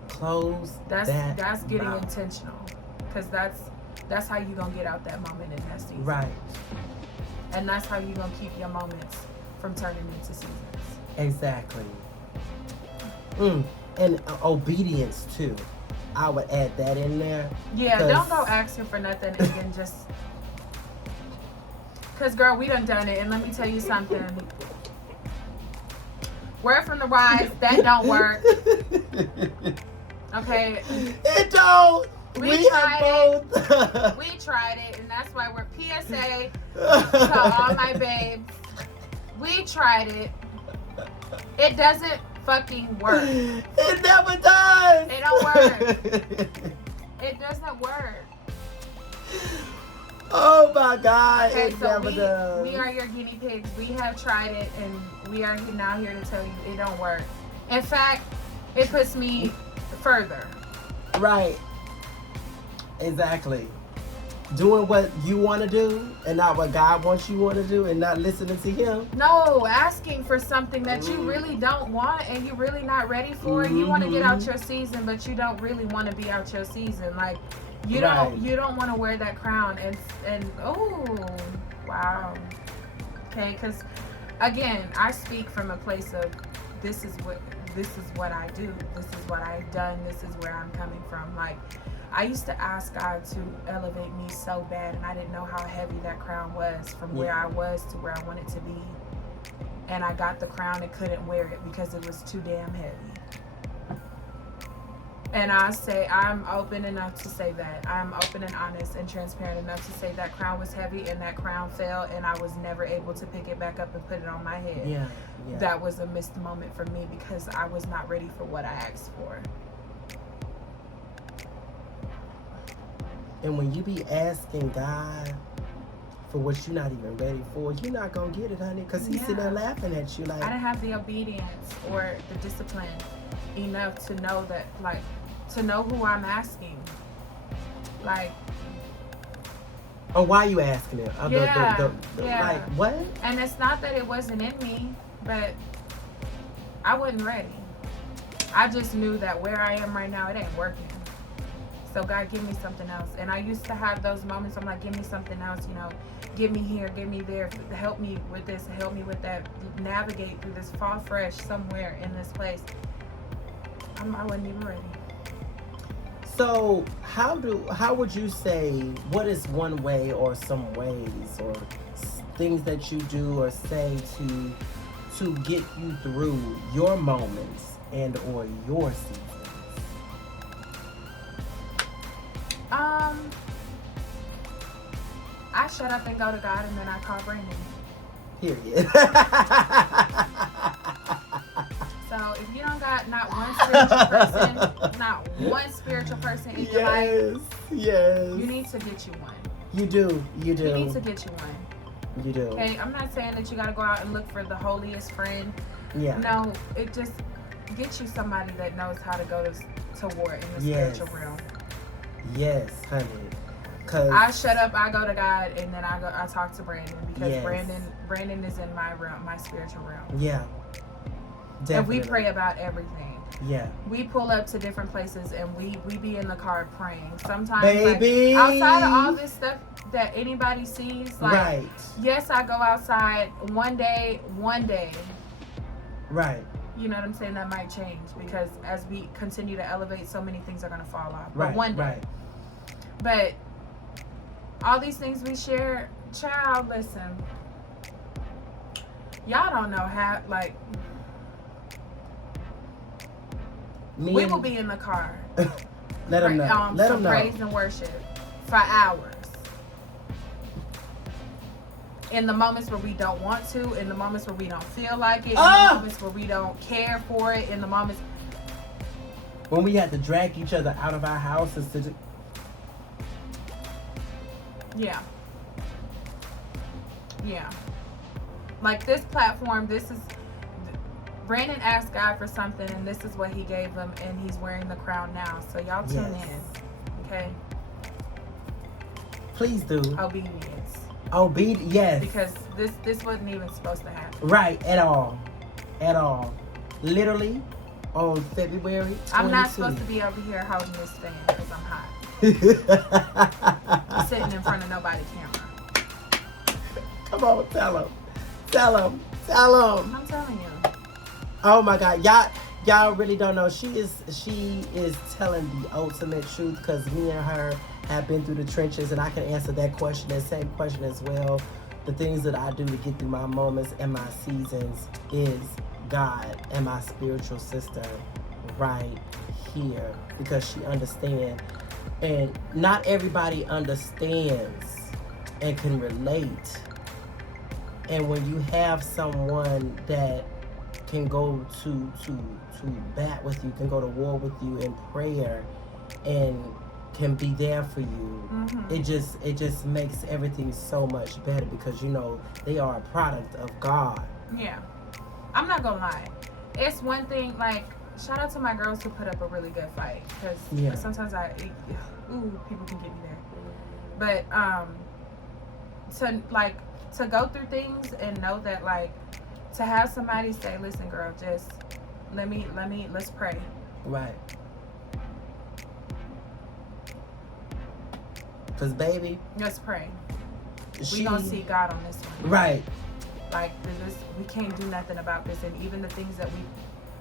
Close that's getting mouth. Intentional, because that's how you gonna get out that moment in that season. Right. And that's how you're going to keep your moments from turning into seasons. Exactly. And obedience, too. I would add that in there. Yeah, don't go asking for nothing and then just... Because, girl, we done it. And let me tell you something. Word from the wise, that don't work. Okay? It don't. We tried it. We tried it, and that's why we're PSA to all my babes. We tried it. It doesn't fucking work. It never does. It don't work. It doesn't work. Oh my God. Okay, it never does. We are your guinea pigs. We have tried it, and we are now here to tell you it don't work. In fact, it puts me further. Right. Exactly. Doing what you want to do and not what God wants you want to do, and not listening to him. No, asking for something that you really don't want and you're really not ready for. You want to get out your season, but you don't really want to be out your season. Like, you don't want to wear that crown and oh, wow. Okay, because again, I speak from a place of this is what I do. This is what I've done. This is where I'm coming from. Like, I used to ask God to elevate me so bad, and I didn't know how heavy that crown was from where I was to where I wanted to be. And I got the crown and couldn't wear it because it was too damn heavy. And I say, I'm open enough to say that. I'm open and honest and transparent enough to say that crown was heavy and that crown fell, and I was never able to pick it back up and put it on my head. Yeah. That was a missed moment for me because I was not ready for what I asked for. And when you be asking God for what you're not even ready for, you're not going to get it, honey, because he's sitting there laughing at you like... I didn't have the obedience or the discipline enough to know that, like, to know who I'm asking. Like... Or why you asking it? Like, what? And it's not that it wasn't in me, but I wasn't ready. I just knew that where I am right now, it ain't working. So God, give me something else. And I used to have those moments. I'm like, give me something else, you know, give me here, give me there, help me with this, help me with that, navigate through this, fall fresh somewhere in this place. I wasn't even ready. So how would you say, what is one way or some ways or things that you do or say to get you through your moments and or your seasons? I shut up and go to God, and then I call Brandon. Period. So if you don't got not one spiritual person in your life, yes, you need to get you one. You do. You need to get you one. You do. Okay, I'm not saying that you got to go out and look for the holiest friend. Yeah. No, it just get you somebody that knows how to go to war in the spiritual realm. Yes, honey. Cause I shut up, I go to God, and then I talk to Brandon because yes. Brandon is in my realm, my spiritual realm. Yeah. Definitely. And we pray about everything. Yeah. We pull up to different places and we be in the car praying. Sometimes, baby, like, outside of all this stuff that anybody sees, like, right. Yes, I go outside one day. Right. You know what I'm saying? That might change because as we continue to elevate, so many things are going to fall off. Right. But one day. Right. But all these things we share, child, listen. Y'all don't know how, like, we will be in the car. Let them know. Let them know. Praise and worship for hours. In the moments where we don't want to, in the moments where we don't feel like it, in the moments where we don't care for it, in the moments when we had to drag each other out of our houses to Yeah. Like this platform, Brandon asked God for something, and this is what he gave him, and he's wearing the crown now. So y'all tune in, okay? Please do. Obedience. Yes. Because this wasn't even supposed to happen. Right, at all. Literally, on February 22. I'm not supposed to be over here holding this fan because I'm hot. I'm sitting in front of nobody's camera. Come on, tell him. I'm telling you. Oh my God, y'all really don't know. She is telling the ultimate truth because me and her have been through the trenches, and I can answer that same question as well. The things that I do to get through my moments and my seasons is God and my spiritual sister right here because she understands. And not everybody understands and can relate. And when you have someone that can go to bat with you, can go to war with you in prayer, and can be there for you, it just makes everything so much better because they are a product of God. Yeah, I'm not gonna lie. It's one thing, like, shout out to my girls who put up a really good fight because sometimes people can get me there. But to go through things and know that, like, to have somebody say, listen, girl, just let's pray. Right. Because, baby, let's pray. We gonna see God on this one. Right. Like, we can't do nothing about this. And even the things that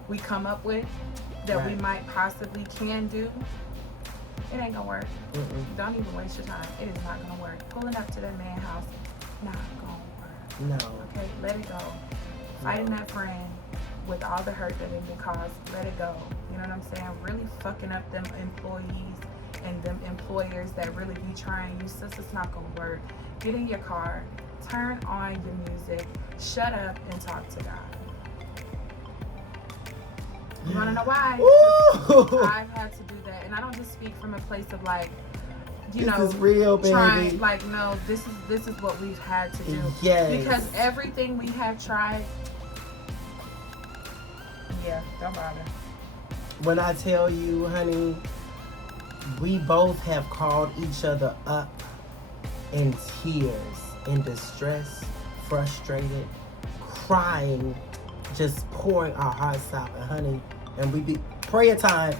we come up with that we might possibly can do, it ain't gonna work. Don't even waste your time. It is not gonna work. Pulling up to that man's house, not gonna work. No. Okay, let it go. Fighting that friend with all the hurt that it been caused, let it go. You know what I'm saying? Really fucking up them employees and them employers that really be trying you. Sis, it's not gonna work. Get in your car, turn on your music, shut up, and talk to God. You wanna know why? I've had to do that, and I don't just speak from a place of, like, this is real, baby. Trying, like, no, this is what we've had to do. Yes. Because everything we have tried. Yeah, don't bother. When I tell you, honey, we both have called each other up in tears, in distress, frustrated, crying, just pouring our hearts out. And honey, and we be prayer time.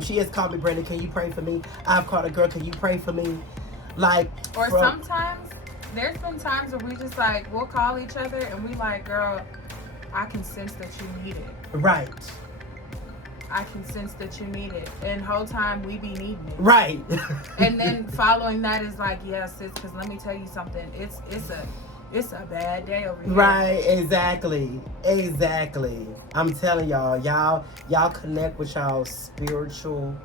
She has called me, Brandon, can you pray for me? I've called a girl, can you pray for me? Like, or sometimes there's been times where we just, like, we'll call each other and we like, girl, I can sense that you need it. Right. I can sense that you need it. And the whole time we be needing it. Right. And then following that is like, yes, sis, because let me tell you something. It's it's a bad day over here. Right, exactly. I'm telling y'all connect with y'all spiritual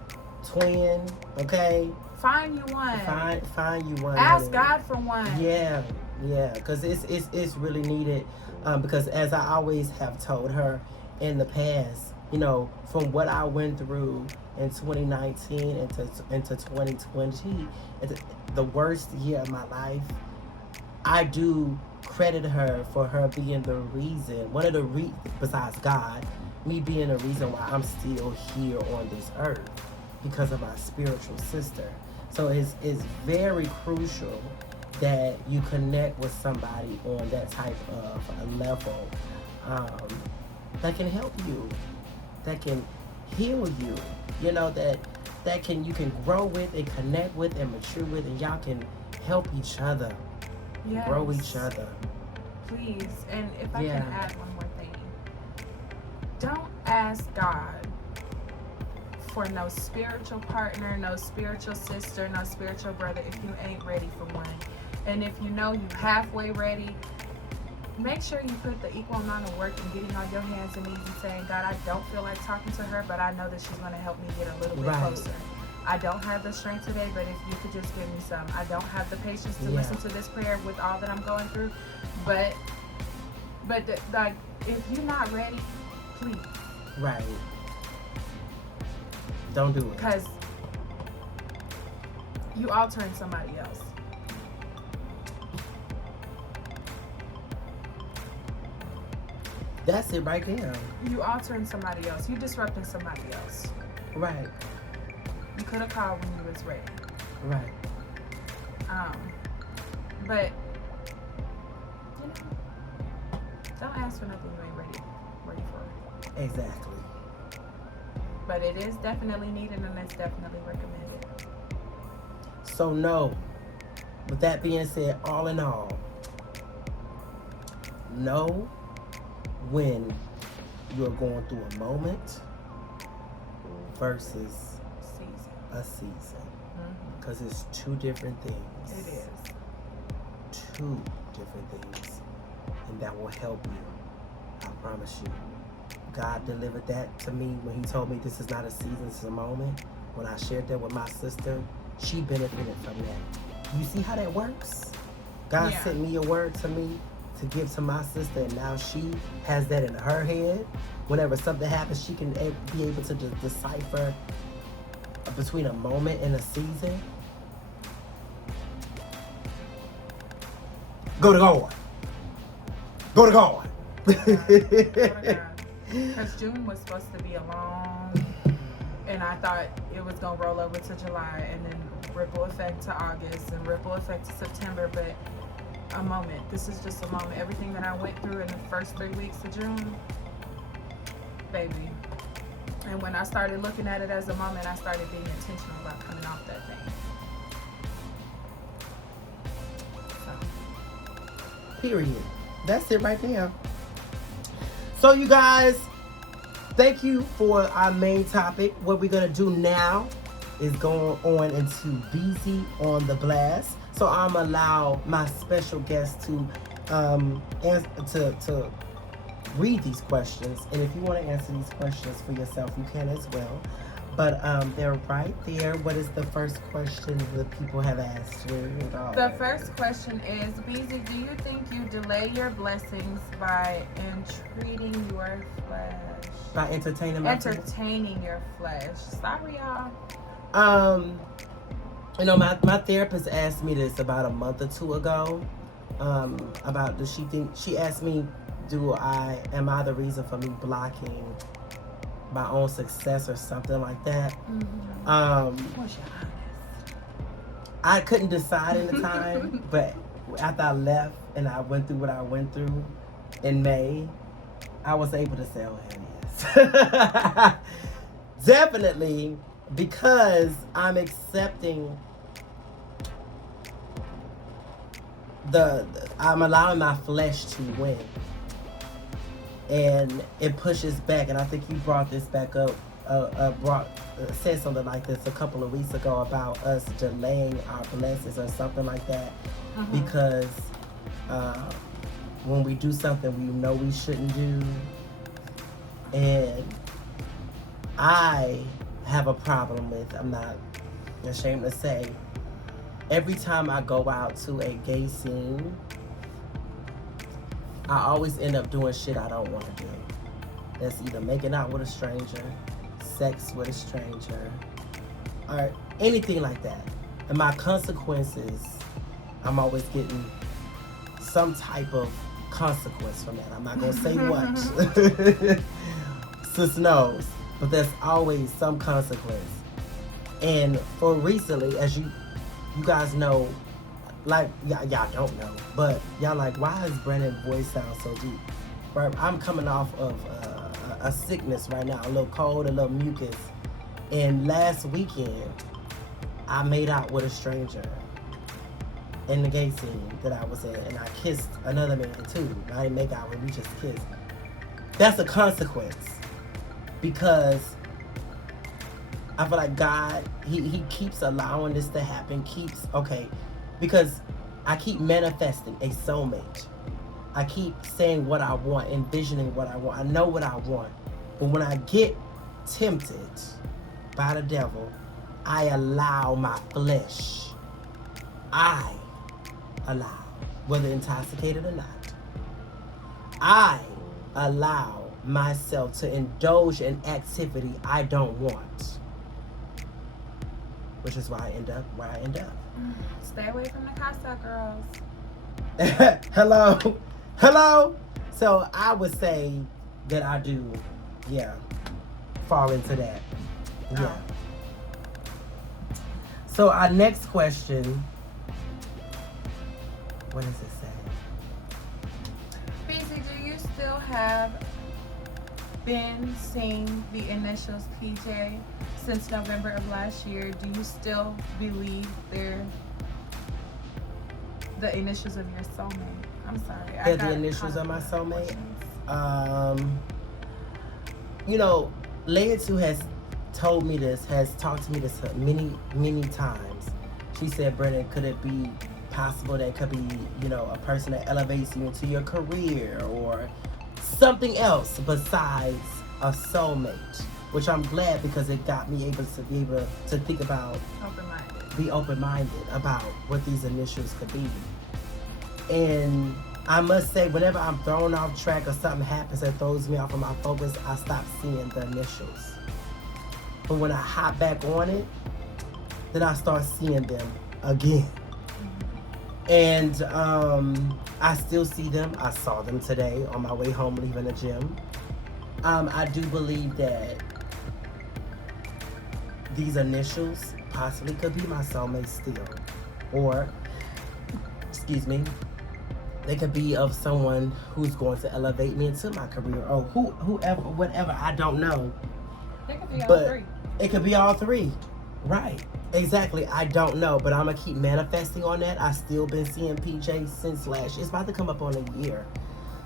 twin, okay? Find you one. Find you one. Ask God for one. Yeah, because it's really needed. Because as I always have told her in the past, from what I went through in 2019 into 2020, the worst year of my life, I do credit her for her being the reason, one of the besides God, me being the reason why I'm still here on this earth, because of my spiritual sister. So it's very crucial that you connect with somebody on that type of a level, that can help you, that can heal you, you can grow with and connect with and mature with, and y'all can help each other. Yes. Grow each other. Please. And if I can add one more thing. Don't ask God for no spiritual partner, no spiritual sister, no spiritual brother if you ain't ready for one. And if you know you halfway ready, make sure you put the equal amount of work in getting on your hands and knees and saying, God, I don't feel like talking to her, but I know that she's going to help me get a little bit closer. I don't have the strength today, but if you could just give me some. I don't have the patience to listen to this prayer with all that I'm going through. But like, if you're not ready, please. Right. Don't do it. Because you altering somebody else. That's it right there. You altering somebody else. You disrupting somebody else. Right. You could have called when you was ready. Right. But don't ask for nothing you ain't ready for. Exactly. But it is definitely needed and it's definitely recommended. So no. With that being said, all in all, know when you're going through a moment versus a season, because it's two different things. It is two different things, and that will help you. I promise you. God delivered that to me when He told me this is not a season, it's a moment. When I shared that with my sister, she benefited from that. You see how that works? God sent me a word to me to give to my sister, and now she has that in her head. Whenever something happens, she can be able to decipher between a moment and a season. Go to God. Go to God. Because June was supposed to be a long, and I thought it was going to roll over to July and then ripple effect to August and ripple effect to September, but a moment. This is just a moment. Everything that I went through in the first 3 weeks of June, baby. And when I started looking at it as a moment, I started being intentional about coming off that thing. So. Period. That's it right there. So you guys, thank you for our main topic. What we're going to do now is going on into Beezy on the Blast. So I'm going to allow my special guest to read these questions, and if you want to answer these questions for yourself, you can as well. But they're right there. What is the first question that people have asked you? The first question is, Beezy, do you think you delay your blessings by entreating your flesh? By entertaining your flesh. Sorry, y'all. My therapist asked me this about a month or two ago. She asked me, am I the reason for me blocking my own success or something like that? What's your honest? I couldn't decide in the time, but after I left and I went through what I went through in May, I was able to say, oh, yes. Definitely, because I'm accepting I'm allowing my flesh to win. And it pushes back, and I think you brought this back up, said something like this a couple of weeks ago about us delaying our blessings or something like that, because uh, when we do something we know we shouldn't do. And I have a problem with, I'm not ashamed to say, every time I go out to a gay scene, I always end up doing shit I don't want to do. That's either making out with a stranger, sex with a stranger, or anything like that. And my consequences, I'm always getting some type of consequence from that. I'm not gonna say what. Sis knows, but there's always some consequence. And for recently, as you guys know, like y'all don't know, but y'all like, why is Brandon's voice sound so deep? Right, I'm coming off of a sickness right now, a little cold, a little mucus. And last weekend, I made out with a stranger in the gay scene that I was in, and I kissed another man too. I didn't make out with him, we just kissed. That's a consequence, because I feel like God, he keeps allowing this to happen, because I keep manifesting a soulmate. I keep saying what I want, envisioning what I want. I know what I want. But when I get tempted by the devil, I allow my flesh, whether intoxicated or not, I allow myself to indulge in activity I don't want. Which is why I end up where I end up. Stay away from the Casa girls. Hello. So I would say that I do, fall into that. Yeah. Oh. So our next question, what does it say? BC, do you still have been seeing the initials PJ since November of last year? Do you still believe they're the initials of your soulmate? I'm sorry. They're the initials of my soulmate? Leutu has told me this, has talked to me this many, many times. She said, Brennan, could it be possible that it could be, a person that elevates you into your career or something else besides a soulmate? Which I'm glad, because it got me able to think about, be open-minded about what these initials could be. And I must say, whenever I'm thrown off track or something happens that throws me off of my focus, I stop seeing the initials. But when I hop back on it, then I start seeing them again. And I still see them. I saw them today on my way home leaving the gym. I do believe that these initials possibly could be my soulmate still. Or, they could be of someone who's going to elevate me into my career, or whoever, whatever, I don't know. It could be all three. It could be all three. Right. Exactly. I don't know, but I'm going to keep manifesting on that. I've still been seeing PJ since last year. It's about to come up on a year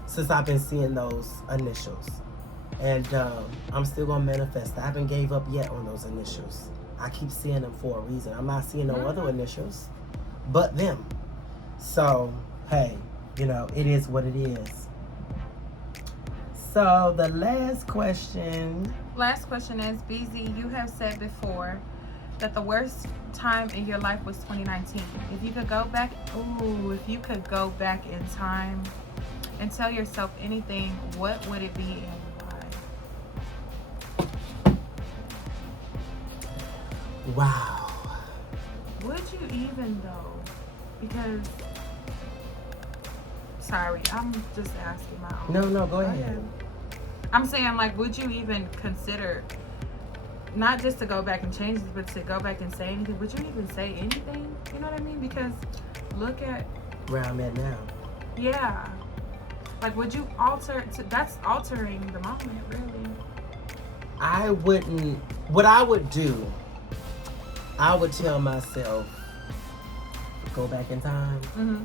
since I've been seeing those initials. And I'm still going to manifest. I haven't gave up yet on those initials. I keep seeing them for a reason. I'm not seeing no other initials but them. So, hey, it is what it is. So the last question is, BZ, you have said before that the worst time in your life was 2019. If you could go back in time and tell yourself anything, what would it be and why? Wow. Would you even though? Because, sorry, I'm just asking my own. No, go ahead. I'm saying, would you even consider, not just to go back and change this, but to go back and say anything? Would you even say anything? You know what I mean? Because look at where I'm at now. Yeah. Would you that's altering the moment, really. I wouldn't. What I would do, I would tell myself, go back in time. Mm-hmm.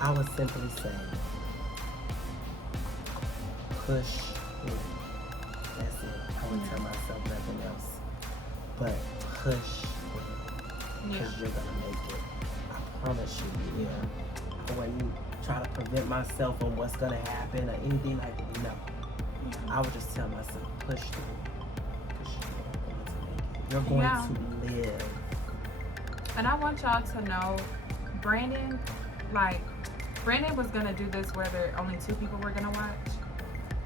I would simply say, push me. That's it. I would tell myself nothing else. But push me. Because you're going to make it. I promise you, or any try to prevent myself from what's gonna happen or anything like that. No. I would just tell myself, push through. Push through. You're going to live. And I want y'all to know, Brandon was gonna do this whether only 2 people were gonna watch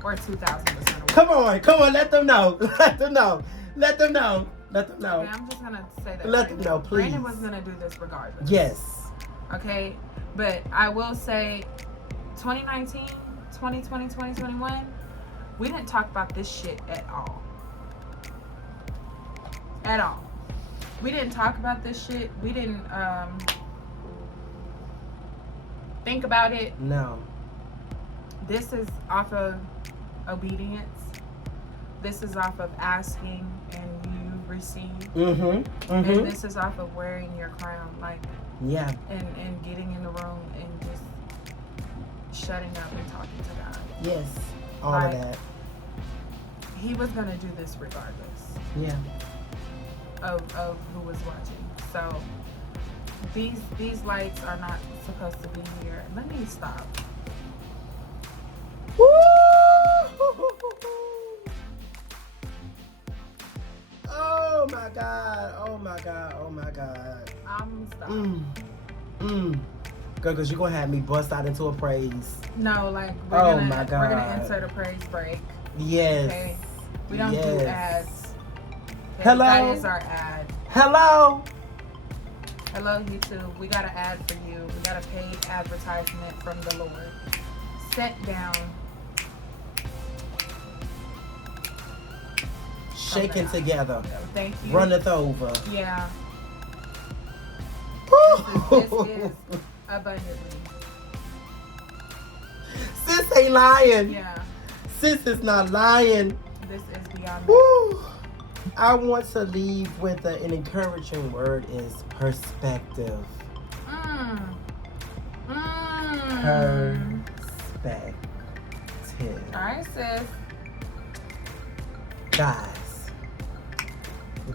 or 2,000 was gonna watch. Come on, let them know. Let them know. Okay, I'm just gonna say that. Let them know, please. Brandon was gonna do this regardless. Yes. Okay, but I will say 2019, 2020, 2021, we didn't talk about this shit at all. At all. We didn't talk about this shit. We didn't think about it. No. This is off of obedience. This is off of asking and you receive. And this is off of wearing your crown. Like, yeah. And getting in the room and just shutting up and talking to God. Yes. All of that. He was going to do this regardless. Yeah. Of who was watching. So these lights are not supposed to be here. Let me stop. Woo! Oh my God. I'm stop. Girl, because you're going to have me bust out into a praise. No, like my God. We're gonna insert a praise break. Yes. Okay. We don't do ads. Hello. That is our ad. Hello, YouTube. We got an ad for you. We got a paid advertisement from the Lord. Sit down. shaking together. Thank you. Runneth over. Yeah. This is abundantly. Sis ain't lying. Yeah. Sis is not lying. This is beyond. Woo. I want to leave with an encouraging word is perspective. Perspective. All right, sis. Guys,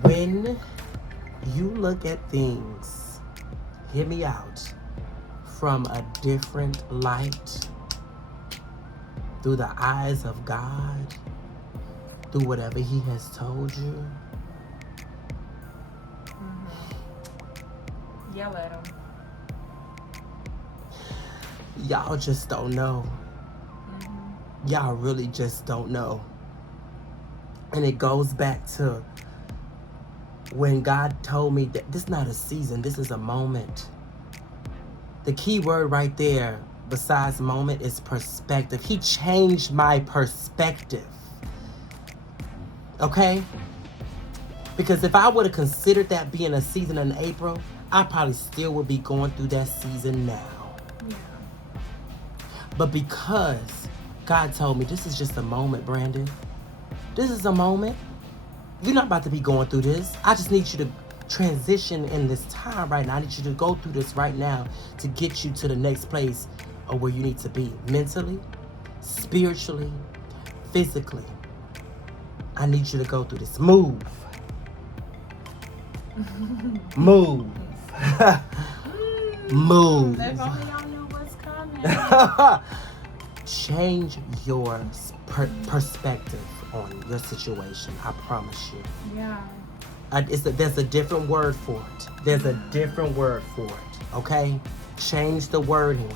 when you look at things, hear me out, from a different light, through the eyes of God, through whatever He has told you. Yell at him. Y'all just don't know. Y'all really just don't know. And it goes back to when God told me that this is not a season, this is a moment. The key word right there, besides moment, is perspective. He changed my perspective. Okay? Because if I would have considered that being a season in April, I probably still would be going through that season now. Yeah. But because God told me this is just a moment, Brandon. This is a moment. You're not about to be going through this. I just need you to transition in this time right now. I need you to go through this right now to get you to the next place of where you need to be. Mentally, spiritually, physically. I need you to go through this. Move. Move. Move. If only y'all knew what's coming. Change your perspective on your situation. I promise you. Yeah. There's a different word for it. There's a different word for it. Okay? Change the wording.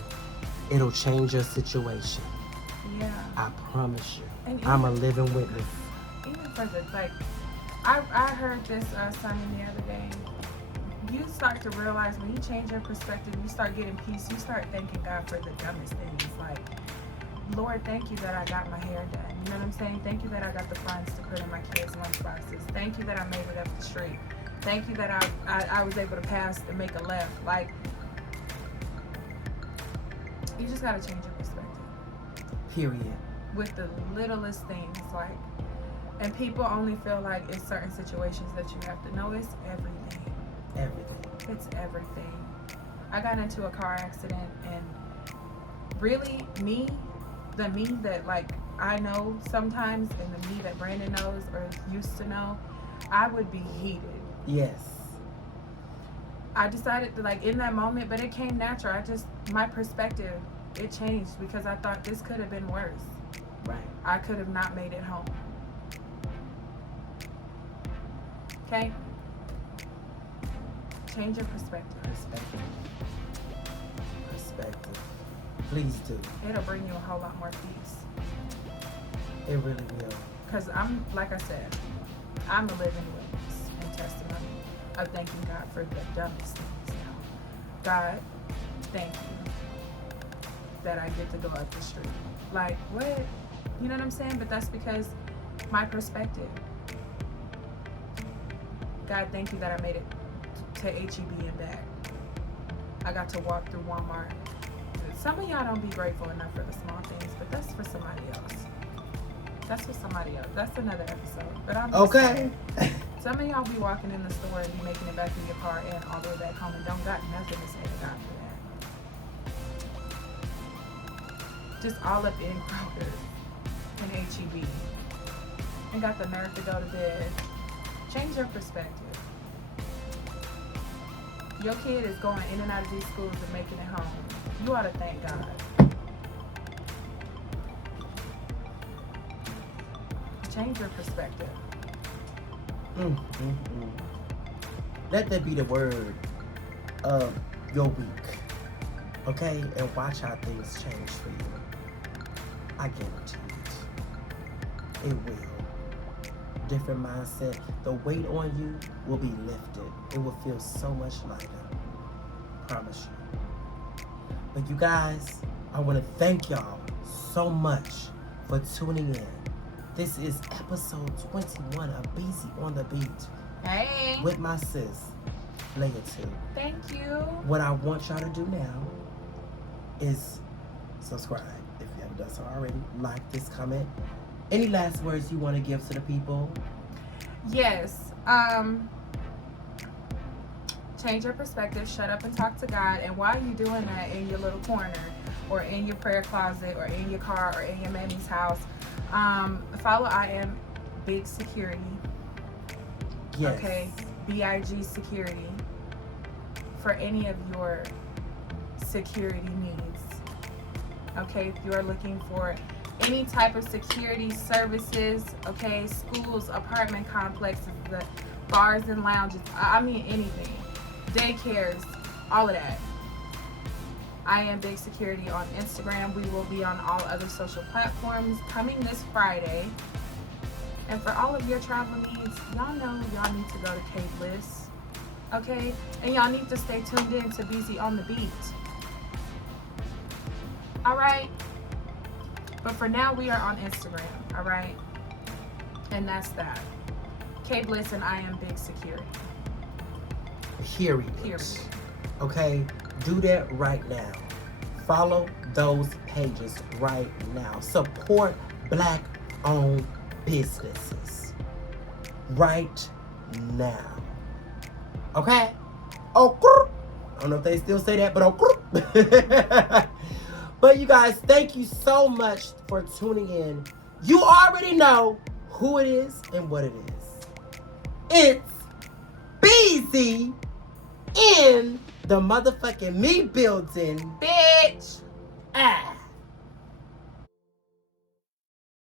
It'll change your situation. Yeah. I promise you. And I'm a living witness. Even for the, like, I heard this sermon the other day. You start to realize when you change your perspective, you start getting peace. You start thanking God for the dumbest things. Like, Lord, thank you that I got my hair done. You know what I'm saying? Thank you that I got the funds to put in my kids' lunchboxes. Thank you that I made it up the street. Thank you that I was able to pass and make a left. Like, you just gotta change your perspective. Period. With the littlest things, like, and people only feel like it's certain situations that you have to know. It's everything. Everything. It's everything. I got into a car accident, and really, the me that, like, I know sometimes, and the me that Brandon knows or used to know, I would be heated. Yes. I decided to, like, in that moment, but it came natural. My perspective, it changed because I thought this could have been worse. Right. I could have not made it home. Okay? Change your perspective. Perspective. Please do. It'll bring you a whole lot more peace. It really will. Because like I said, I'm a living witness and testimony of thanking God for the dumbest things now. God, thank you that I get to go up the street. Like, what? You know what I'm saying? But that's because my perspective. God, thank you that I made it to HEB and back. I got to walk through Walmart. Some of y'all don't be grateful enough for the small things, but that's for somebody else. That's for somebody else. That's another episode. But I'm just okay. saying, some of y'all be walking in the store and be making it back in your car and all the way back home and don't got nothing to say to God for that. Just all up in Kroger and HEB and got the nerve to go to bed. Change your perspective. Your kid is going in and out of these schools and making it home. You ought to thank God. Change your perspective. Let that be the word of your week. Okay? And watch how things change for you. I guarantee it. It will. Different mindset. The weight on you will be lifted. It will feel so much lighter. Promise you. But you guys, I want to thank y'all so much for tuning in. This is episode 21 of Beezy on the Beat. Hey. With my sis, leutu. Thank you. What I want y'all to do now is subscribe if you haven't done so already. Like this, comment. Any last words you want to give to the people? Yes. Change your perspective. Shut up and talk to God. And while you're doing that in your little corner or in your prayer closet or in your car or in your mammy's house, follow I Am Big Security. Yes. Okay. BIG Security for any of your security needs. Okay. If you are looking for any type of security services, okay, schools, apartment complexes, the bars and lounges, I mean anything, daycares, all of that. I Am Big Security on Instagram. We will be on all other social platforms coming this Friday. And for all of your travel needs, y'all know y'all need to go to Cape Bliss, okay? And y'all need to stay tuned in to Beezy on the Beat. All right? But for now, we are on Instagram, all right? And that's that. K Bliss and I Am Big Security. Period. Okay? Do that right now. Follow those pages right now. Support Black-owned businesses right now. Okay? Oh, I don't know if they still say that, but oh. But you guys, thank you so much for tuning in. You already know who it is and what it is. It's Beezy in the motherfucking me building. Bitch! Ah.